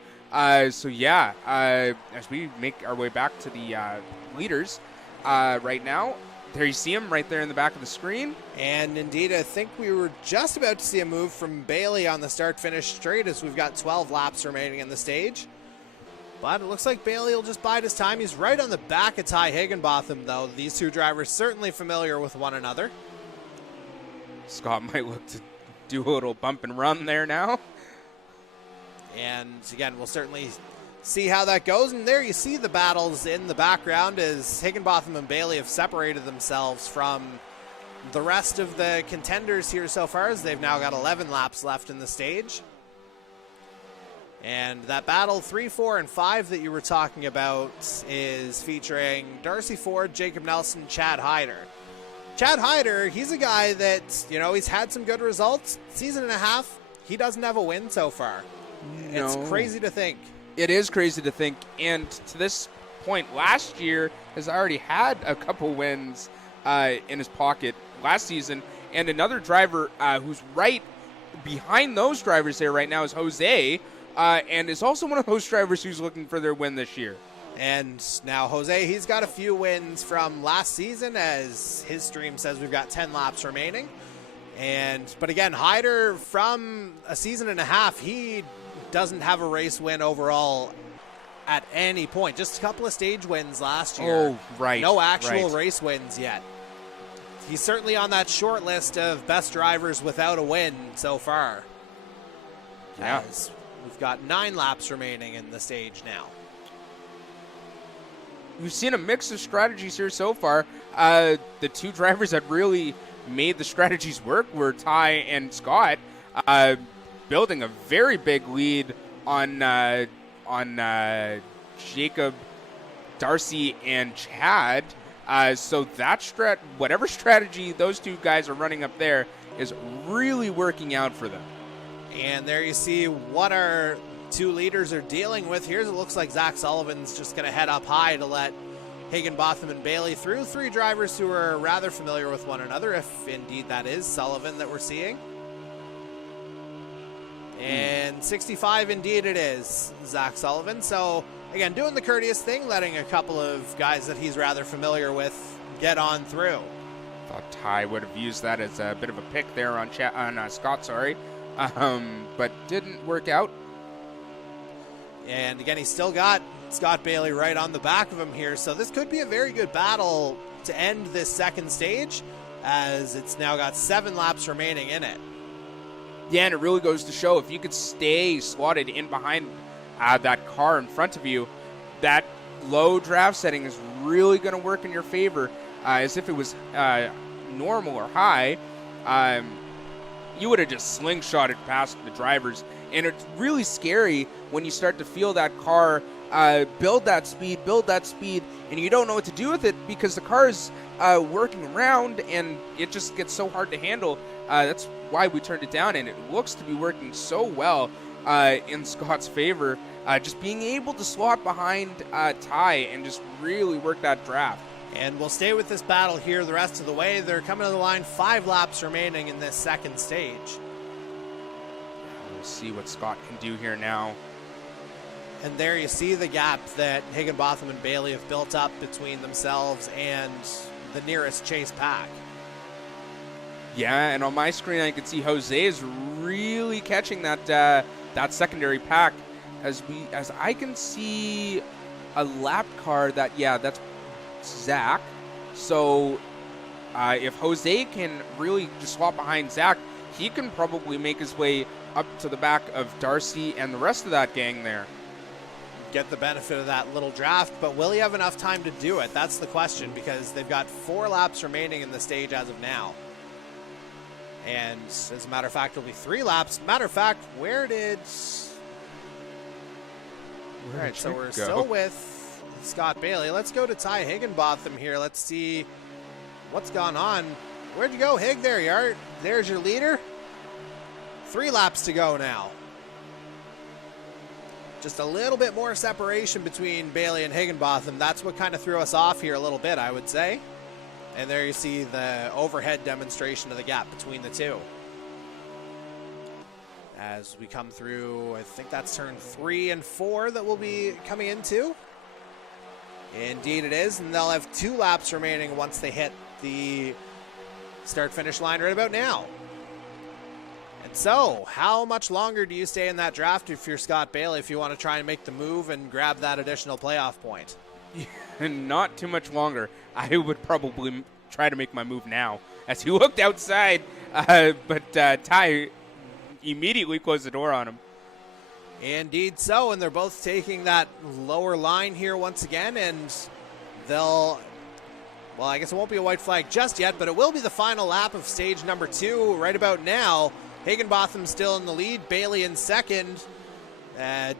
So yeah, as we make our way back to the leaders right now, there you see him right there in the back of the screen. And indeed, I think we were just about to see a move from Bailey on the start-finish straight as we've got 12 laps remaining in the stage. But it looks like Bailey will just bide his time. He's right on the back of Ty Higginbotham, though. These two drivers certainly familiar with one another. Scott might look to do a little bump and run there now. And again, we'll certainly see how that goes. And there you see the battles in the background as Higginbotham and Bailey have separated themselves from the rest of the contenders here so far, as they've now got 11 laps left in the stage. And that battle 3, 4, and 5 that you were talking about is featuring Darcy Ford, Jacob Nelson, Chad Hyder. Chad Hyder, he's a guy that, he's had some good results. Season and a half, he doesn't have a win so far. No. It's crazy to think. It is crazy to think. And to this point, last year has already had a couple wins in his pocket last season. And another driver who's right behind those drivers there right now is Jose, and is also one of those drivers who's looking for their win this year. And now Jose, he's got a few wins from last season, as his stream says we've got 10 laps remaining. But again, Hyder, from a season and a half, he doesn't have a race win overall at any point. Just a couple of stage wins last year. Oh, right. No actual race wins yet. He's certainly on that short list of best drivers without a win so far. Yeah. As we've got 9 laps remaining in the stage now. We've seen a mix of strategies here so far. The two drivers that really made the strategies work were Ty and Scott, building a very big lead on Jacob, Darcy, and Chad. So that whatever strategy those two guys are running up there is really working out for them. And there you see what our two leaders are dealing with. Here it looks like Zach Sullivan's just going to head up high to let Higginbotham and Bailey through. Three drivers who are rather familiar with one another, if indeed that is Sullivan that we're seeing. And 65 indeed it is, Zach Sullivan. So again, doing the courteous thing, letting a couple of guys that he's rather familiar with get on through. Thought Ty would have used that as a bit of a pick there on Scott, but didn't work out. And again, he's still got Scott Bailey right on the back of him here. So this could be a very good battle to end this second stage, as it's now got 7 laps remaining in it. Yeah, and it really goes to show if you could stay slotted in behind that car in front of you, that low draft setting is really going to work in your favor. As if it was normal or high, you would have just slingshotted past the drivers. And it's really scary when you start to feel that car build that speed, and you don't know what to do with it because the car is working around, and it just gets so hard to handle. That's why we turned it down, and it looks to be working so well in Scott's favor. Just being able to slot behind Ty and just really work that draft. And we'll stay with this battle here the rest of the way. They're coming to the line, 5 laps remaining in this second stage. We'll see what Scott can do here now. And there you see the gap that Higginbotham and Bailey have built up between themselves and the nearest chase pack. Yeah, and on my screen I can see Jose is really catching that secondary pack. As I can see a lap car that's Zach. So if Jose can really just swap behind Zach, he can probably make his way up to the back of Darcy and the rest of that gang there. Get the benefit of that little draft, but will he have enough time to do it? That's the question, because they've got 4 laps remaining in the stage as of now. And as a matter of fact, it'll be 3 laps. Matter of fact, all right, so we're still with Scott Bailey. Let's go to Ty Higginbotham here. Let's see what's gone on. Where'd you go, Hig? There you are. There's your leader. 3 laps to go now. Just a little bit more separation between Bailey and Higginbotham. That's what kind of threw us off here a little bit, I would say. And there you see the overhead demonstration of the gap between the two. As we come through, I think that's turn 3 and 4 that we'll be coming into. Indeed it is, and they'll have 2 laps remaining once they hit the start-finish line right about now. And so, how much longer do you stay in that draft if you're Scott Bailey, if you want to try and make the move and grab that additional playoff point? Not too much longer. I would probably try to make my move now. As he looked outside, but Ty immediately closed the door on him. Indeed so, and they're both taking that lower line here once again, and they'll, well, I guess it won't be a white flag just yet, but it will be the final lap of stage number 2 right about now. Higginbotham still in the lead, Bailey in second,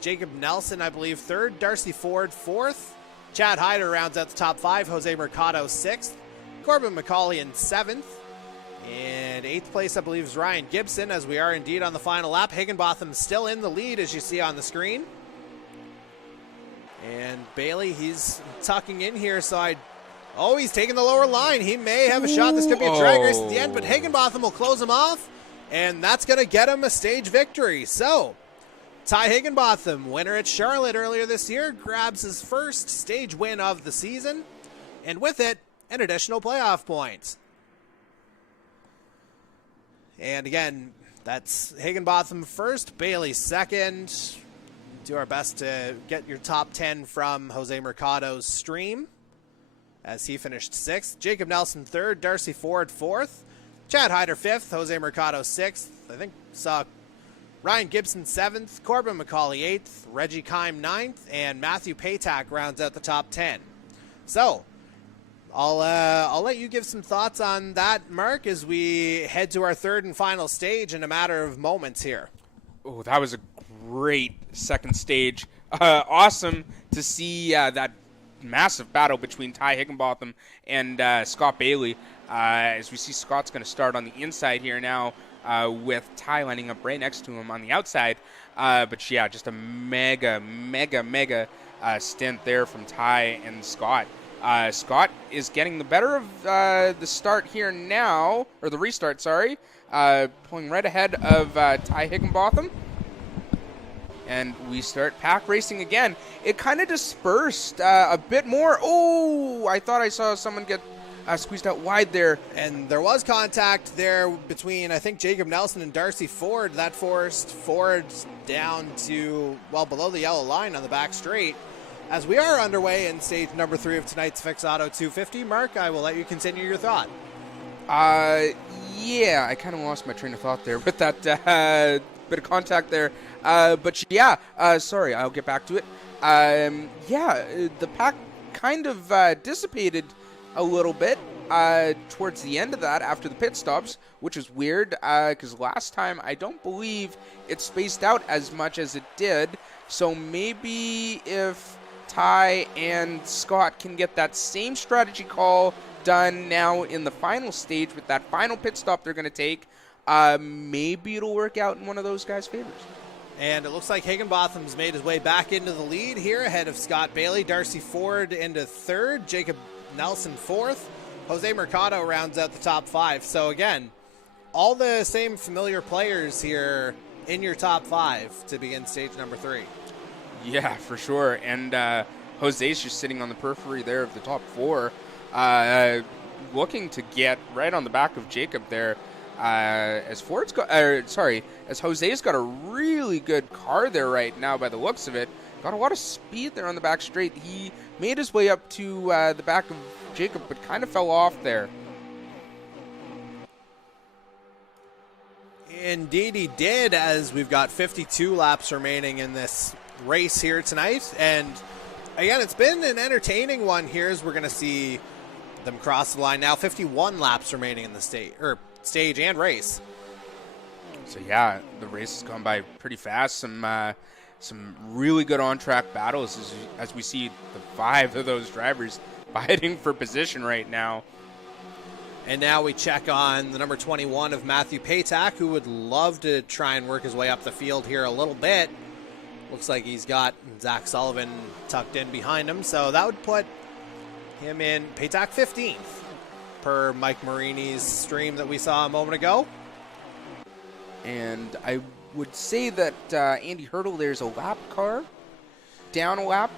Jacob Nelson, I believe, third, Darcy Ford fourth, Chad Hyder rounds out the top 5, Jose Mercado 6th, Corbin McCauley in 7th, and 8th place, I believe, is Ryan Gibson, as we are indeed on the final lap. Higginbotham still in the lead, as you see on the screen. And Bailey, he's tucking in here, so he's taking the lower line. He may have a shot. This could be a drag race at the end, but Higginbotham will close him off, and that's going to get him a stage victory. So, Ty Higginbotham, winner at Charlotte earlier this year, grabs his first stage win of the season, and with it, an additional playoff point. And again, that's Higginbotham first, Bailey second. Do our best to get your top 10 from Jose Mercado's stream, as he finished 6th. Jacob Nelson 3rd, Darcy Ford 4th, Chad Hyder 5th, Jose Mercado 6th. I think saw Ryan Gibson 7th, Corbin McCauley 8th, Reggie Kime 9th, and Matthew Patak rounds out the top 10. So, I'll let you give some thoughts on that, Mark, as we head to our 3rd and final stage in a matter of moments here. Oh, that was a great second stage. Awesome to see that massive battle between Ty Higginbotham and Scott Bailey. As we see, Scott's going to start on the inside here now with Ty lining up right next to him on the outside. But yeah, just a mega stint there from Ty and Scott. Scott is getting the better of the start here now, or the restart, sorry. Pulling right ahead of Ty Higginbotham. And we start pack racing again. It kind of dispersed a bit more. Oh, I thought I saw someone get squeezed out wide there. And there was contact there between, I think, Jacob Nelson and Darcy Ford. That forced Ford down to, well, below the yellow line on the back straight. As we are underway in stage number 3 of tonight's Fix Auto 250, Mark, I will let you continue your thought. Yeah, I kind of lost my train of thought there with that bit of contact there. But yeah, sorry, I'll get back to it. The pack kind of dissipated a little bit towards the end of that after the pit stops, which is weird because last time I don't believe it spaced out as much as it did. So maybe if Ty and Scott can get that same strategy call done now in the final stage with that final pit stop they're going to take, maybe it'll work out in one of those guys' favors. And it looks like Higginbotham's made his way back into the lead here ahead of Scott Bailey. Darcy Ford into third, Jacob Nelson fourth. Jose Mercado rounds out the top 5. So again, all the same familiar players here in your top 5 to begin stage number 3. Yeah, for sure. And Jose's just sitting on the periphery there of the top 4, looking to get right on the back of Jacob there. As Jose's got a really good car there right now by the looks of it. Got a lot of speed there on the back straight. He made his way up to the back of Jacob, but kind of fell off there. Indeed he did, as we've got 52 laps remaining in this race here tonight. And again, it's been an entertaining one here as we're going to see them cross the line now. 51 laps remaining in the stage and race. So yeah, the race has gone by pretty fast. Some really good on-track battles as we see the 5 of those drivers fighting for position right now. And now we check on the number 21 of Matthew Patak, who would love to try and work his way up the field here a little bit. Looks like he's got Zach Sullivan tucked in behind him, so that would put him in Patak 15th per Mike Marini's stream that we saw a moment ago. And I would say that Andy Hurdle there's a lap car, down a lap.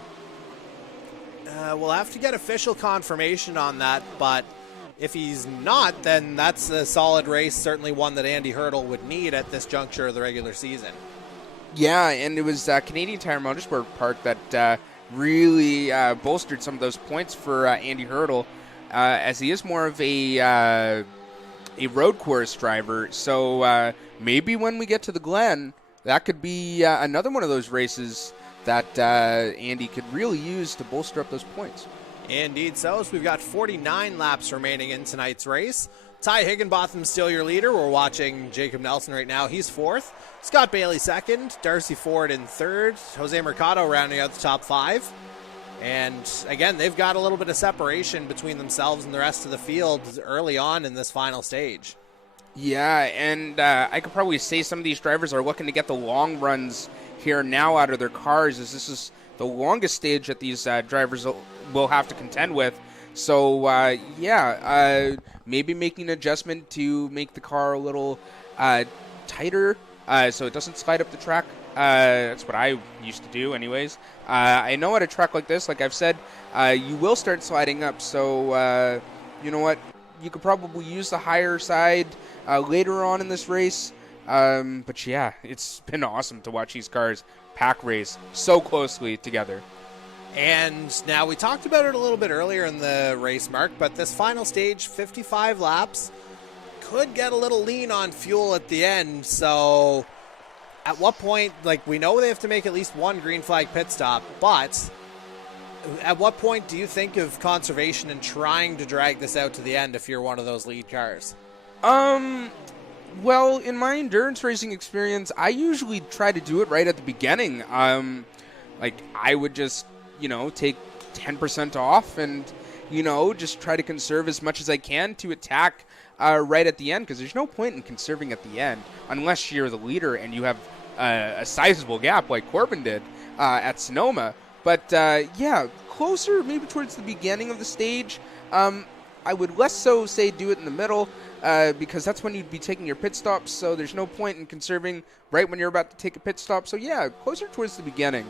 We'll have to get official confirmation on that, but if he's not, then that's a solid race, certainly one that Andy Hurdle would need at this juncture of the regular season. Yeah, and it was Canadian Tire Motorsport Park that really bolstered some of those points for Andy Hurdle, as he is more of a road course driver. So maybe when we get to the Glen, that could be another one of those races that Andy could really use to bolster up those points. Indeed so we've got 49 laps remaining in tonight's race. Ty Higginbotham's still your leader. We're watching Jacob Nelson right now. He's 4th. Scott Bailey 2nd. Darcy Ford in 3rd. Jose Mercado rounding out the top 5. And again, they've got a little bit of separation between themselves and the rest of the field early on in this final stage. Yeah, and I could probably say some of these drivers are looking to get the long runs here now out of their cars, as this is the longest stage that these drivers will have to contend with. So, maybe making an adjustment to make the car a little tighter so it doesn't slide up the track. That's what I used to do anyways. I know at a track like this, like I've said, you will start sliding up. So, you know what? You could probably use the higher side later on in this race. But yeah, it's been awesome to watch these cars pack race so closely together. And now we talked about it a little bit earlier in the race, Mark, but this final stage, 55 laps, could get a little lean on fuel at the end. So at what point, we know they have to make at least one green flag pit stop, but at what point do you think of conservation and trying to drag this out to the end if you're one of those lead cars? Well, in my endurance racing experience, I usually try to do it right at the beginning. I would just, take 10% off and, just try to conserve as much as I can to attack right at the end, because there's no point in conserving at the end unless you're the leader and you have a sizable gap like Corbin did at Sonoma. But, closer maybe towards the beginning of the stage. I would less so say do it in the middle, because that's when you'd be taking your pit stops, so there's no point in conserving right when you're about to take a pit stop. So yeah, closer towards the beginning.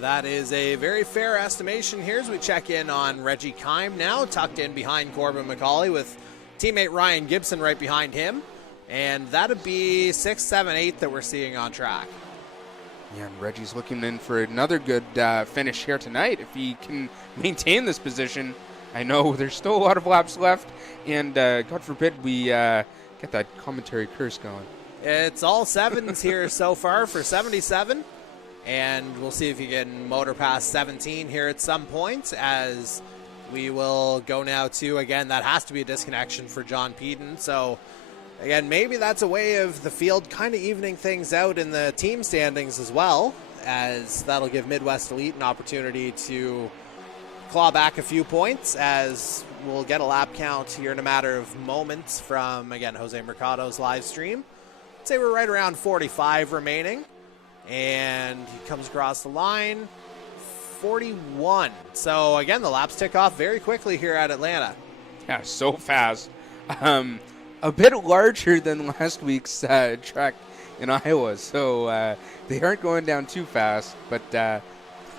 That is a very fair estimation here as we check in on Reggie Kime now, tucked in behind Corbin McCauley with teammate Ryan Gibson right behind him. And that'd be 6th, 7th, 8th that we're seeing on track. Yeah, and Reggie's looking in for another good finish here tonight. If he can maintain this position, I know there's still a lot of laps left, and God forbid we get that commentary curse going. It's all sevens here so far for 77, and we'll see if you can motor past 17 here at some point, as we will go now to, again, that has to be a disconnection for John Peden. So again, maybe that's a way of the field kind of evening things out in the team standings as well, as that'll give Midwest Elite an opportunity to claw back a few points, as we'll get a lap count here in a matter of moments from, again, Jose Mercado's live stream. I'd say we're right around 45 remaining, and he comes across the line, 41. So again, the laps tick off very quickly here at Atlanta. Yeah, so fast. A bit larger than last week's track in Iowa, so they aren't going down too fast, but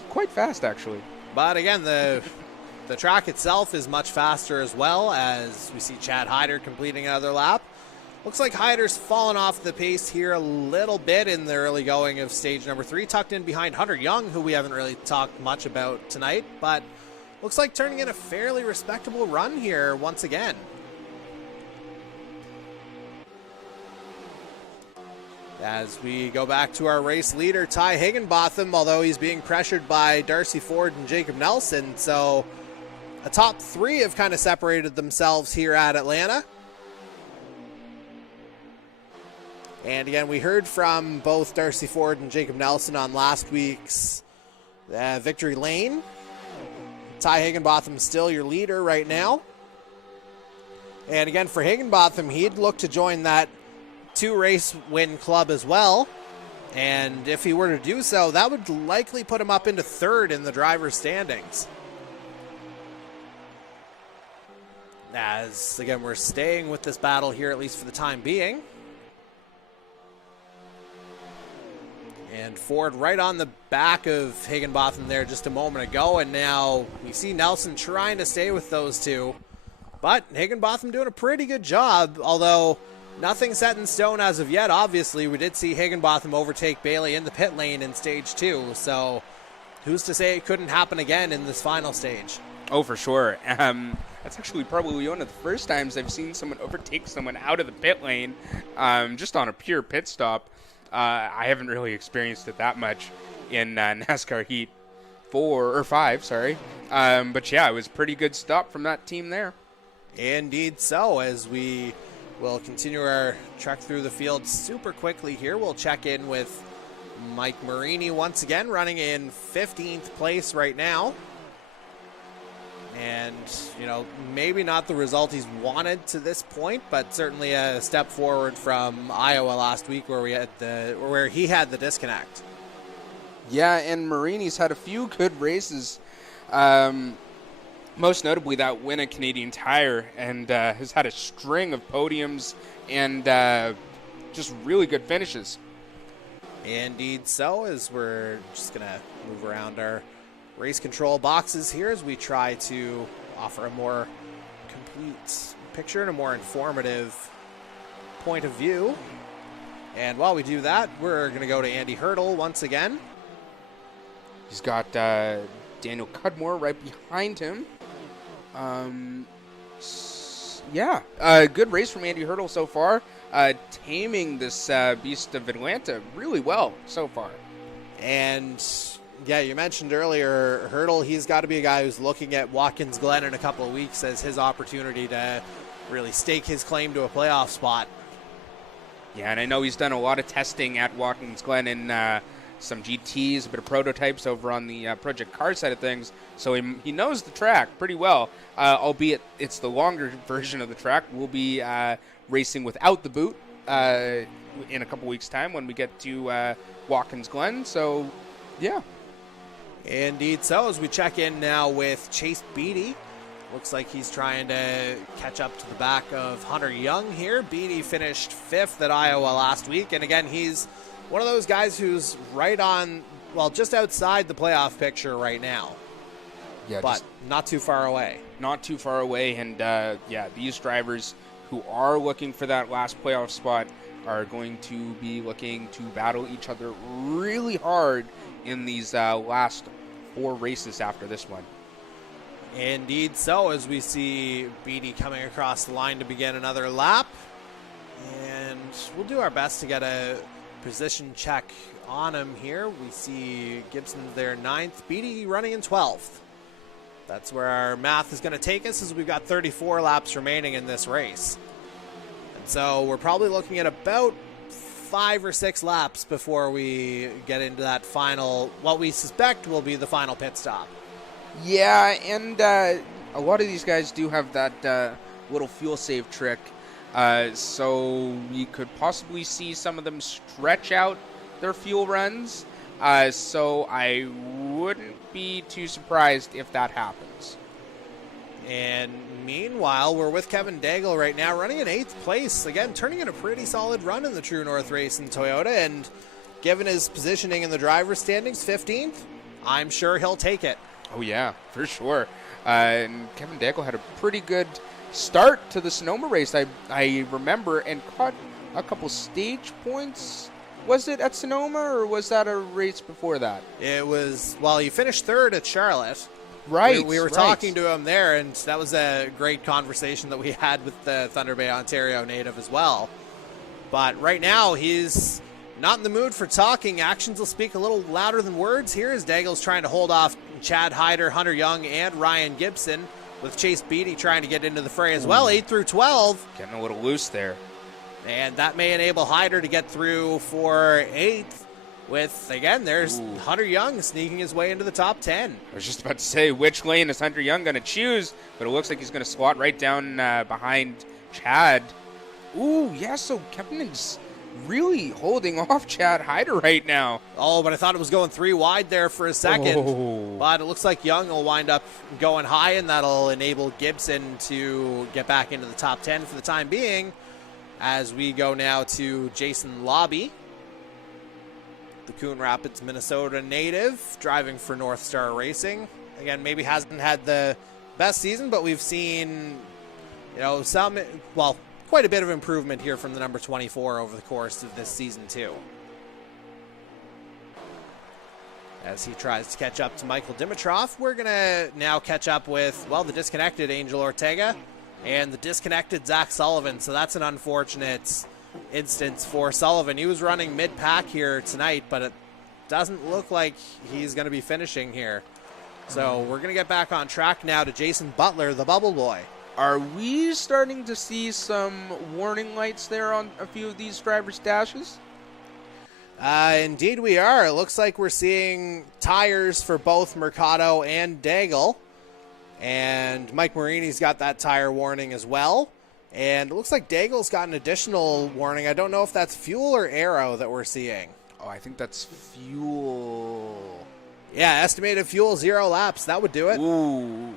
quite fast actually. But again, the track itself is much faster as well, as we see Chad Hyder completing another lap. Looks like Hyder's fallen off the pace here a little bit in the early going of stage number 3, tucked in behind Hunter Young, who we haven't really talked much about tonight, but looks like turning in a fairly respectable run here once again. As we go back to our race leader, Ty Higginbotham, although he's being pressured by Darcy Ford and Jacob Nelson. So a top 3 have kind of separated themselves here at Atlanta. And again, we heard from both Darcy Ford and Jacob Nelson on last week's Victory Lane. Ty Higginbotham still your leader right now. And again, for Higginbotham, he'd look to join that 2-race win club as well, and if he were to do so, that would likely put him up into 3rd in the driver's standings. As again, we're staying with this battle here, at least for the time being. And Ford right on the back of Higginbotham there just a moment ago, and now we see Nelson trying to stay with those two, but Higginbotham doing a pretty good job, although nothing set in stone as of yet. Obviously, we did see Higginbotham overtake Bailey in the pit lane in stage 2, so who's to say it couldn't happen again in this final stage? Oh, for sure. That's actually probably one of the first times I've seen someone overtake someone out of the pit lane, just on a pure pit stop. I haven't really experienced it that much in NASCAR Heat 4 or 5, sorry. But yeah, it was a pretty good stop from that team there. Indeed so. As we will continue our trek through the field super quickly here, we'll check in with Mike Marini once again, running in 15th place right now. And, you know, maybe not the result he's wanted to this point, but certainly a step forward from Iowa last week where he had the disconnect. Yeah, and Marini's had a few good races, most notably that win at Canadian Tire, and has had a string of podiums and just really good finishes. Indeed so, as we're just going to move around our race control boxes here as we try to offer a more complete picture and a more informative point of view. And while we do that, we're going to go to Andy Hurdle once again. He's got Daniel Cudmore right behind him. Good race from Andy Hurdle so far. Taming this beast of Atlanta really well so far. And yeah, you mentioned earlier, Hurdle, he's got to be a guy who's looking at Watkins Glen in a couple of weeks as his opportunity to really stake his claim to a playoff spot. Yeah, and I know he's done a lot of testing at Watkins Glen in some GTs, a bit of prototypes over on the Project Car side of things, so he knows the track pretty well, albeit it's the longer version of the track. We'll be racing without the boot in a couple weeks' time when we get to Watkins Glen, so yeah. Indeed so, as we check in now with Chase Beatty. Looks like he's trying to catch up to the back of Hunter Young here. Beatty finished 5th at Iowa last week, and again, he's one of those guys who's right on, well, just outside the playoff picture right now. Yeah, but not too far away. Not too far away, and these drivers who are looking for that last playoff spot are going to be looking to battle each other really hard in these last 4 races after this one. Indeed so, as we see Beatty coming across the line to begin another lap. And we'll do our best to get a position check on him here. We see Gibson there 9th, Beatty running in 12th. That's where our math is going to take us, as we've got 34 laps remaining in this race. And so we're probably looking at about 5 or 6 laps before we get into that final, what we suspect will be the final pit stop. Yeah, and a lot of these guys do have that little fuel save trick. So we could possibly see some of them stretch out their fuel runs. So I wouldn't be too surprised if that happens. And meanwhile, we're with Kevin Daigle right now, running in 8th place. Again, turning in a pretty solid run in the True North race in Toyota. And given his positioning in the driver's standings, 15th, I'm sure he'll take it. Oh, yeah, for sure. And Kevin Daigle had a pretty good start to the Sonoma race, I remember, and caught a couple stage points. Was it at Sonoma, or was that a race before that? It was, well, he finished 3rd at Charlotte. Right. We were talking to him there, and that was a great conversation that we had with the Thunder Bay, Ontario native as well. But right now, he's not in the mood for talking. Actions will speak a little louder than words here, as Daigle's trying to hold off Chad Hyder, Hunter Young, and Ryan Gibson, with Chase Beatty trying to get into the fray as well, 8 through 12. Getting a little loose there. And that may enable Hyder to get through for 8th. With, again, there's Hunter Young sneaking his way into the top 10. I was just about to say, which lane is Hunter Young going to choose? But it looks like he's going to slot right down behind Chad. Ooh, yeah, so Kevin is really holding off Chad Hyder right now. Oh, but I thought it was going 3 wide there for a second. Oh. But it looks like Young will wind up going high, and that'll enable Gibson to get back into the top 10 for the time being. As we go now to Jason Lobby, the Coon Rapids, Minnesota native, driving for North Star Racing. Again, maybe hasn't had the best season, but we've seen, quite a bit of improvement here from the number 24 over the course of this season too. As he tries to catch up to Michael Dimitrov, we're going to now catch up with, the disconnected Angel Ortega and the disconnected Zach Sullivan. So that's an unfortunate instance for Sullivan. He was running mid-pack here tonight, but it doesn't look like he's going to be finishing here. So we're going to get back on track now to Jason Butler, the Bubble Boy. Are we starting to see some warning lights there on a few of these drivers' dashes? Indeed we are. It looks like we're seeing tires for both Mercado and Daigle. And Mike Marini's got that tire warning as well. And it looks like Daigle's got an additional warning. I don't know if that's fuel or aero that we're seeing. Oh, I think that's fuel. Yeah, estimated fuel 0 laps. That would do it. Ooh.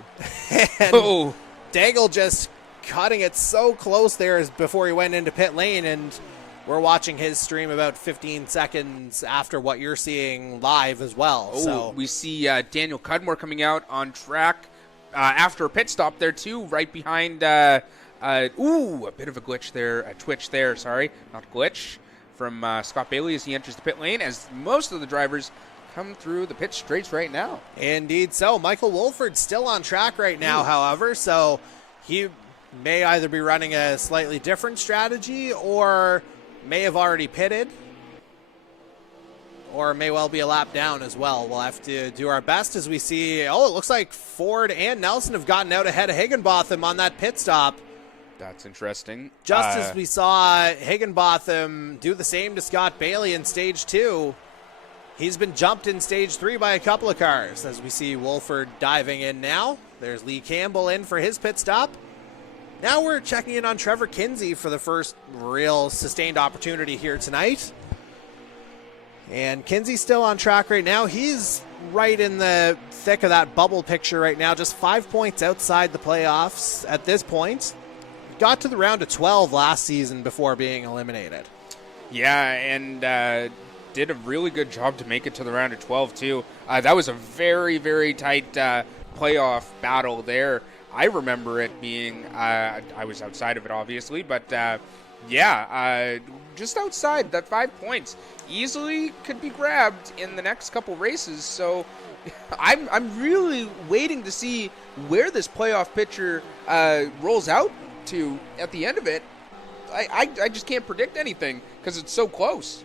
And Daigle just cutting it so close there as before he went into pit lane, and we're watching his stream about 15 seconds after what you're seeing live as well. So we see Daniel Cudmore coming out on track after a pit stop there too, right behind a bit of a glitch there, a twitch there, sorry, not glitch, from Scott Bailey as he enters the pit lane, as most of the drivers come through the pit straights right now. Indeed so. Michael Wolford's still on track right now, however, so he may either be running a slightly different strategy or may have already pitted, or may well be a lap down as well. We'll have to do our best as we see, it looks like Ford and Nelson have gotten out ahead of Higginbotham on that pit stop. That's interesting. Just as we saw Higginbotham do the same to Scott Bailey in Stage 2, he's been jumped in Stage 3 by a couple of cars. As we see Wolford diving in now. There's Lee Campbell in for his pit stop. Now we're checking in on Trevor Kinsey for the first real sustained opportunity here tonight. And Kinsey's still on track right now. He's right in the thick of that bubble picture right now, just 5 points outside the playoffs at this point. Got to the round of 12 last season before being eliminated. Yeah, and did a really good job to make it to the round of 12 too. That was a very, very tight playoff battle there. I remember it being, I was outside of it obviously, but just outside that 5 points. Easily could be grabbed in the next couple races. So I'm really waiting to see where this playoff picture rolls out to at the end of it. I just can't predict anything because it's so close.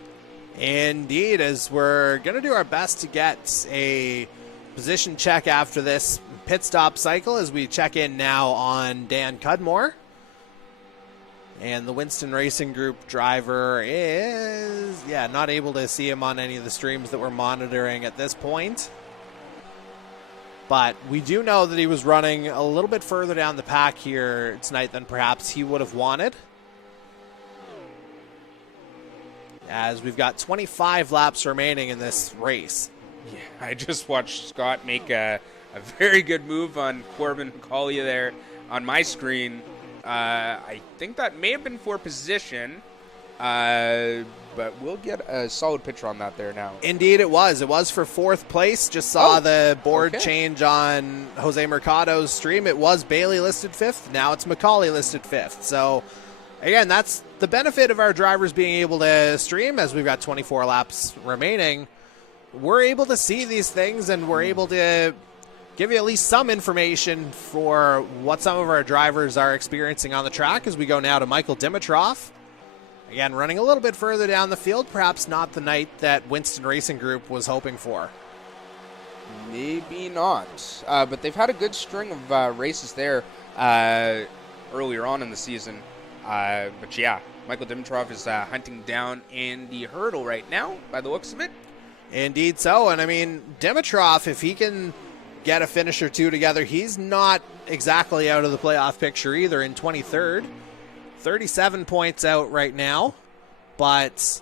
Indeed, as we're going to do our best to get a position check after this pit stop cycle as we check in now on Dan Cudmore. And the Winston Racing Group driver is, not able to see him on any of the streams that we're monitoring at this point. But we do know that he was running a little bit further down the pack here tonight than perhaps he would have wanted. As we've got 25 laps remaining in this race. Yeah, I just watched Scott make a very good move on Corbin McCauley there on my screen. I think that may have been for position, but we'll get a solid picture on that there now. Indeed it was. It was for 4th place. Just saw the board change on Jose Mercado's stream. It was Bailey listed 5th. Now it's McCauley listed 5th. So, again, that's the benefit of our drivers being able to stream as we've got 24 laps remaining. We're able to see these things, and we're able to give you at least some information for what some of our drivers are experiencing on the track as we go now to Michael Dimitrov. Again, running a little bit further down the field, perhaps not the night that Winston Racing Group was hoping for. Maybe not, but they've had a good string of races there earlier on in the season. But yeah, Michael Dimitrov is hunting down Andy Hurdle right now, by the looks of it. Indeed so, and I mean, Dimitrov, if he can get a finish or two together, he's not exactly out of the playoff picture either in 23rd. 37 points out right now, but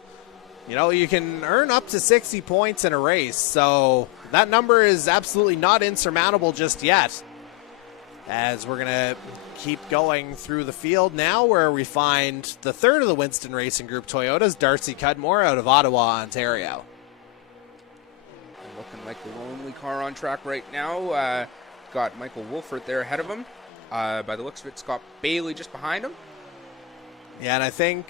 you can earn up to 60 points in a race, so that number is absolutely not insurmountable just yet. As we're going to keep going through the field now, where we find the third of the Winston Racing Group Toyotas, Darcy Cudmore out of Ottawa, Ontario. Looking like the only car on track right now. Got Michael Wolfert there ahead of him. By the looks of it, Scott Bailey just behind him. Yeah, and I think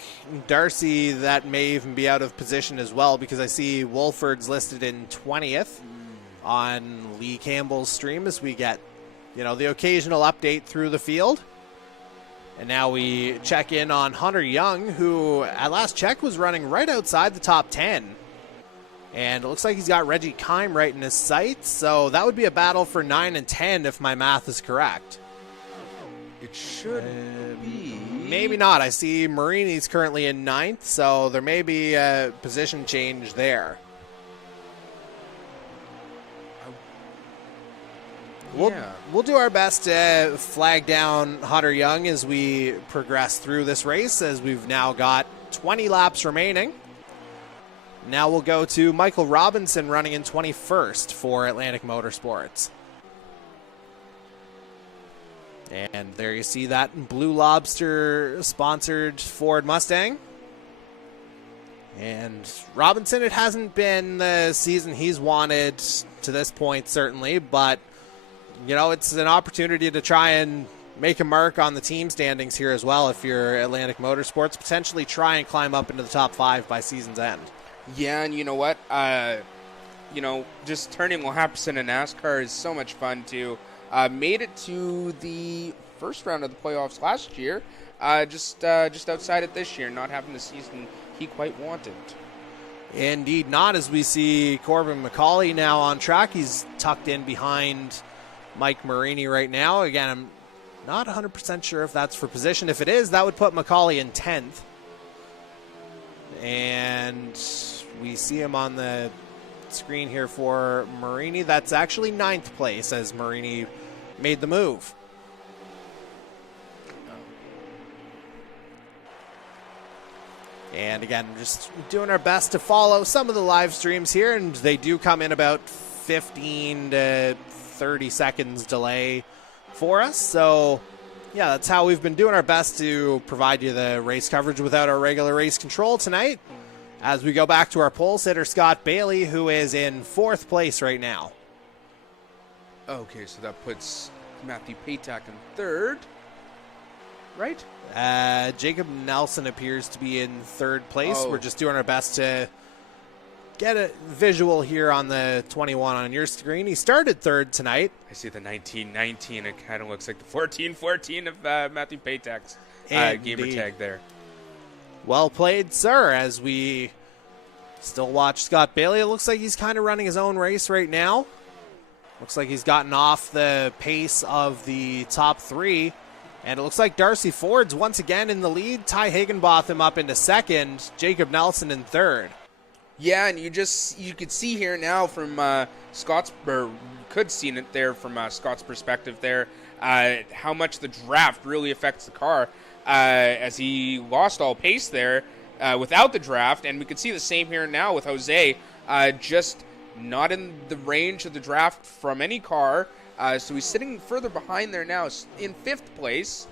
Darcy, that may even be out of position as well, because I see Wolford's listed in 20th on Lee Campbell's stream as we get, the occasional update through the field. And now we check in on Hunter Young, who at last check was running right outside the top 10. And it looks like he's got Reggie Kime right in his sights, so that would be a battle for 9 and 10 if my math is correct. It should be. Maybe not. I see Marini's currently in 9th, so there may be a position change there. We'll do our best to flag down Hunter Young as we progress through this race, as we've now got 20 laps remaining. Now we'll go to Michael Robinson running in 21st for Atlantic Motorsports. And there you see that Blue Lobster sponsored Ford Mustang. And Robinson, it hasn't been the season he's wanted to this point, certainly, but it's an opportunity to try and make a mark on the team standings here as well if you're Atlantic Motorsports, potentially try and climb up into the top 5 by season's end. Yeah, and you know what? Just turning Lappson in NASCAR is so much fun too. Made it to the first round of the playoffs last year, just outside it this year, not having the season he quite wanted. Indeed not, as we see Corbin McCauley now on track. He's tucked in behind Mike Marini right now. Again, I'm not 100% sure if that's for position. If it is, that would put McCauley in 10th. And we see him on the screen here for Marini. That's actually 9th place as Marini made the move. And again, just doing our best to follow some of the live streams here, and they do come in about 15 to 30 seconds delay for us. So yeah, that's how we've been doing our best to provide you the race coverage without our regular race control tonight. As we go back to our pole sitter, Scott Bailey, who is in 4th place right now. Okay, so that puts Matthew Patak in 3rd. right? Jacob Nelson appears to be in third place. Oh. We're just doing our best to get a visual here on the 21 on your screen. He started third tonight. I see the 1919. It kind of looks like the 1414 of Matthew Patak's gamer tag there. Well played, sir, as we still watch Scott Bailey. It looks like he's kind of running his own race right now. Looks like he's gotten off the pace of the top three. And it looks like Darcy Ford's once again in the lead. Ty Higginbotham up into second. Jacob Nelson in third. Yeah, and you could see here now from Scott's, or could see it there from Scott's perspective there, how much the draft really affects the car, as he lost all pace there without the draft, and we could see the same here now with Jose, just not in the range of the draft from any car, so he's sitting further behind there now in fifth place,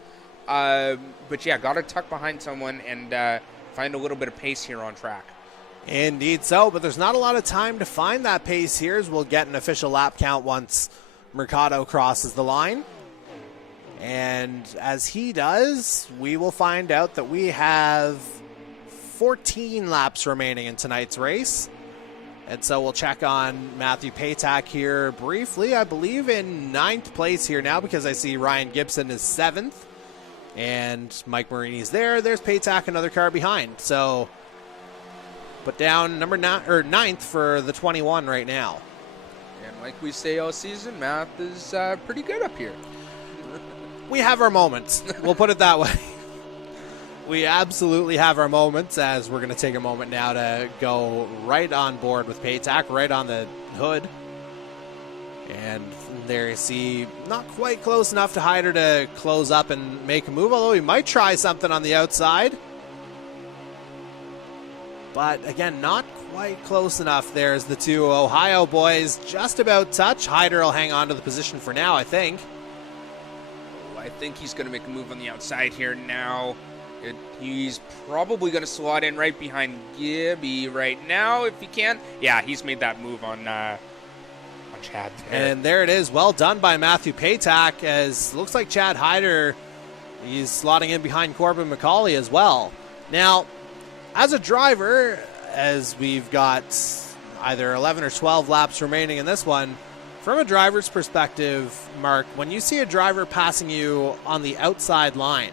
but yeah, got to tuck behind someone and find a little bit of pace here on track. Indeed so, but there's not a lot of time to find that pace here, as we'll get an official lap count once Mercado crosses the line. And as he does, we will find out that we have 14 laps remaining in tonight's race. And so we'll check on Matthew Patak here briefly. I believe in 9th place here now, because I see Ryan Gibson is 7th. And Mike Marini's there. There's Patak, another car behind. So put down number 9th for the 21 right now. And like we say all season, math is pretty good up here. We have our moments. We'll put it that way. We absolutely have our moments, as we're going to take a moment now to go right on board with Patak, right on the hood. And there you see, not quite close enough to Hyder to close up and make a move, although he might try something on the outside. But again, not quite close enough. There's the two Ohio boys just about touch. Hyder will hang on to the position for now, I think. I think he's going to make a move on the outside here now. He's probably going to slot in right behind Gibby right now if he can. Yeah, he's made that move on Chad there. And there it is. Well done by Matthew Patak, as looks like Chad Hyder, he's slotting in behind Corbin McCauley as well. Now, as a driver, as we've got either 11 or 12 laps remaining in this one, from a driver's perspective, Mark, when you see a driver passing you on the outside line,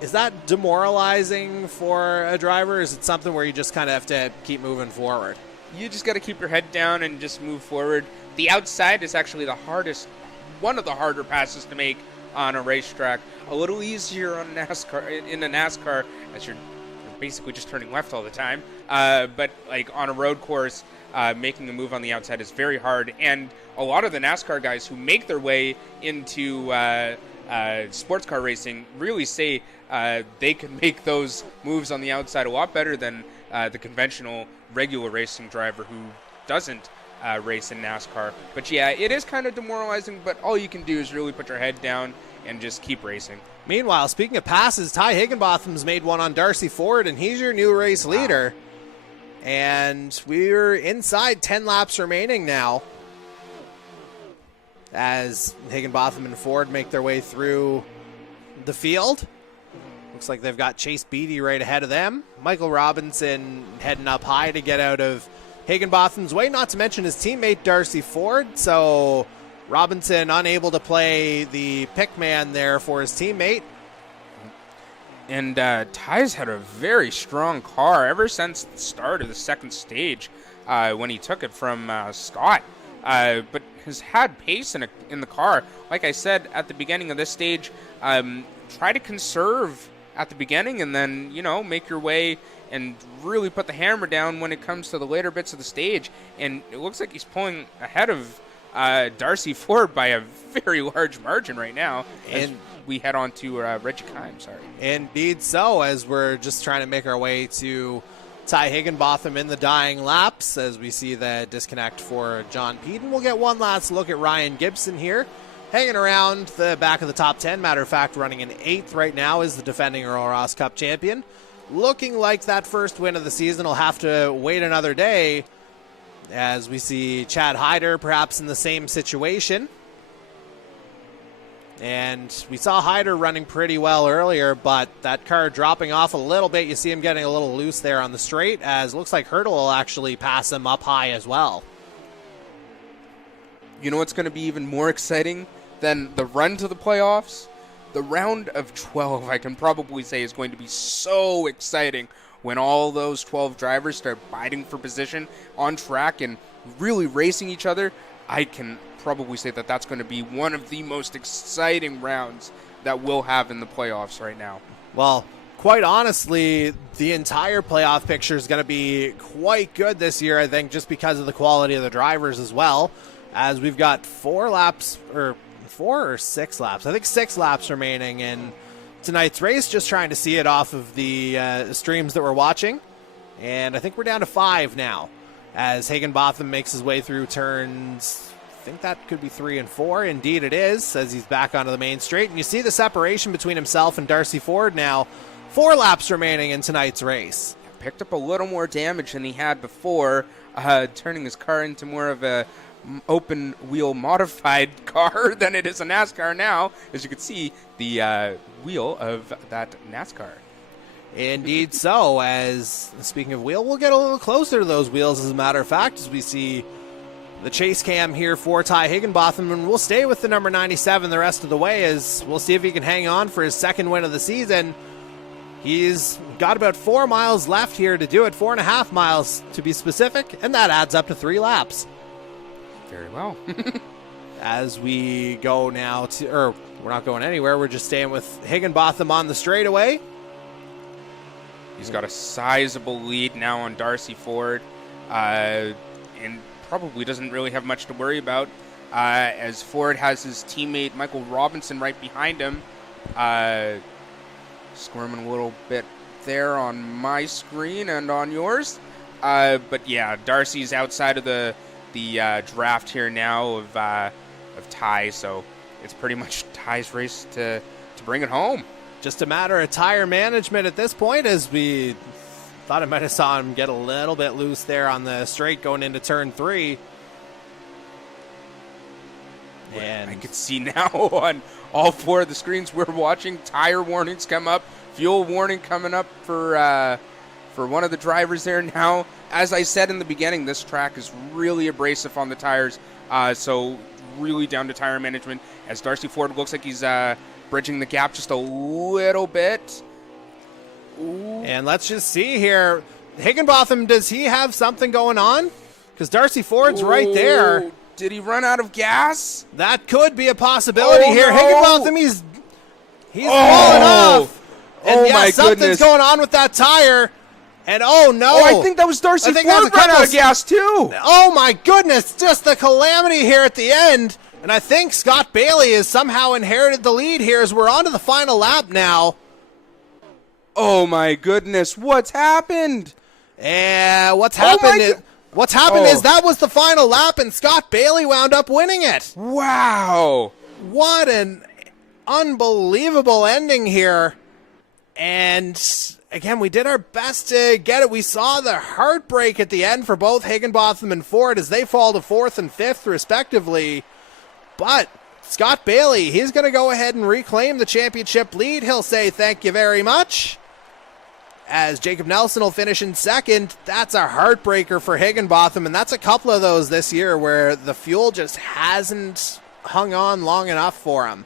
is that demoralizing for a driver? Is it something where you just kind of have to keep moving forward? You just got to keep your head down and just move forward. The outside is actually one of the harder passes to make on a racetrack. A little easier on NASCAR, in a NASCAR, as you're basically just turning left all the time. But like on a road course, making a move on the outside is very hard. And a lot of the NASCAR guys who make their way into sports car racing really say they can make those moves on the outside a lot better than the conventional regular racing driver who doesn't race in NASCAR. But yeah, it is kind of demoralizing, but all you can do is really put your head down and just keep racing. Meanwhile, speaking of passes, Ty Higginbotham's made one on Darcy Ford, and he's your new race leader. And we're inside 10 laps remaining now, as Higginbotham and Ford make their way through the field. Looks like they've got Chase Beatty right ahead of them. Michael Robinson heading up high to get out of Higginbotham's way, not to mention his teammate Darcy Ford. So Robinson unable to play the pick man there for his teammate. And Ty's had a very strong car ever since the start of the second stage when he took it from Scott. But has had pace in the car. Like I said at the beginning of this stage, try to conserve at the beginning and then, make your way and really put the hammer down when it comes to the later bits of the stage. And it looks like he's pulling ahead of Darcy Ford by a very large margin right now. And we head on to Reggie Kime, Indeed so, as we're just trying to make our way to Ty Higginbotham in the dying laps, as we see the disconnect for John Peden. We'll get one last look at Ryan Gibson here, hanging around the back of the top 10. Matter of fact, running in 8th right now is the defending Earl Ross Cup champion. Looking like that first win of the season will have to wait another day, as we see Chad Hyder perhaps in the same situation. And we saw Hyder running pretty well earlier, but that car dropping off a little bit. You see him getting a little loose there on the straight, as looks like Hurdle will actually pass him up high as well. You know what's going to be even more exciting than the run to the playoffs? The round of 12, I can probably say, is going to be so exciting when all those 12 drivers start biting for position on track and really racing each other. I can probably say that that's going to be one of the most exciting rounds that we'll have in the playoffs right now. Well, quite honestly, the entire playoff picture is going to be quite good this year, I think, just because of the quality of the drivers as well, as we've got 4 or 6 laps. I think 6 laps remaining in tonight's race, just trying to see it off of the streams that we're watching. And I think we're down to 5 now, as Higginbotham makes his way through turns, I think that could be 3 and 4. Indeed it is, as he's back onto the main straight. And you see the separation between himself and Darcy Ford now. 4 laps remaining in tonight's race. Picked up a little more damage than he had before, turning his car into more of a open wheel modified car than it is a NASCAR now. As you can see, the wheel of that NASCAR. Indeed so, as speaking of wheel, we'll get a little closer to those wheels as a matter of fact, as we see the chase cam here for Ty Higginbotham, and we'll stay with the number 97 the rest of the way, as we'll see if he can hang on for his second win of the season. He's got about 4 miles left here to do it, 4.5 miles to be specific, and that adds up to 3 laps. Very well. As we go now to, or we're not going anywhere, we're just staying with Higginbotham on the straightaway. He's got a sizable lead now on Darcy Ford, and probably doesn't really have much to worry about, as Ford has his teammate Michael Robinson right behind him. Squirming a little bit there on my screen and on yours. But yeah, Darcy's outside of the draft here now of Ty, so it's pretty much Ty's race to bring it home. Just a matter of tire management at this point, as we thought I might have saw him get a little bit loose there on the straight going into turn 3. And I can see now on all 4 of the screens we're watching, tire warnings come up, fuel warning coming up for one of the drivers there now. As I said in the beginning, this track is really abrasive on the tires, so really down to tire management, as Darcy Ford looks like he's bridging the gap just a little bit. Ooh. And let's just see here. Higginbotham, does he have something going on? Because Darcy Ford's right there. Did he run out of gas? That could be a possibility here. No. Higginbotham, he's falling off. And yeah, my something's goodness. going on with that tire. And oh no. Oh, I think that was Darcy Ford run out of gas too. Oh my goodness, just the calamity here at the end. And I think Scott Bailey has somehow inherited the lead here, as we're on to the final lap now. Oh my goodness, what's happened? What's happened is that was the final lap, and Scott Bailey wound up winning it. Wow. What an unbelievable ending here. And again, we did our best to get it. We saw the heartbreak at the end for both Higginbotham and Ford as they fall to 4th and 5th respectively. But Scott Bailey, he's going to go ahead and reclaim the championship lead. He'll say thank you very much. As Jacob Nelson will finish in 2nd. That's a heartbreaker for Higginbotham, and that's a couple of those this year where the fuel just hasn't hung on long enough for him.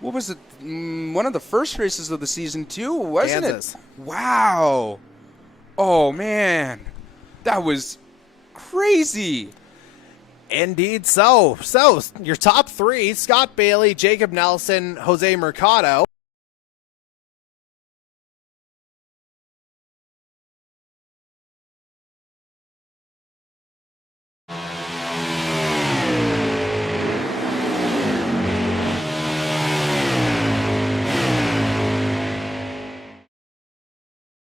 What was it? One of the first races of the season too, wasn't Kansas. it? Wow. Oh man, that was crazy. Indeed so. So your top 3, Scott Bailey, Jacob Nelson, Jose Mercado.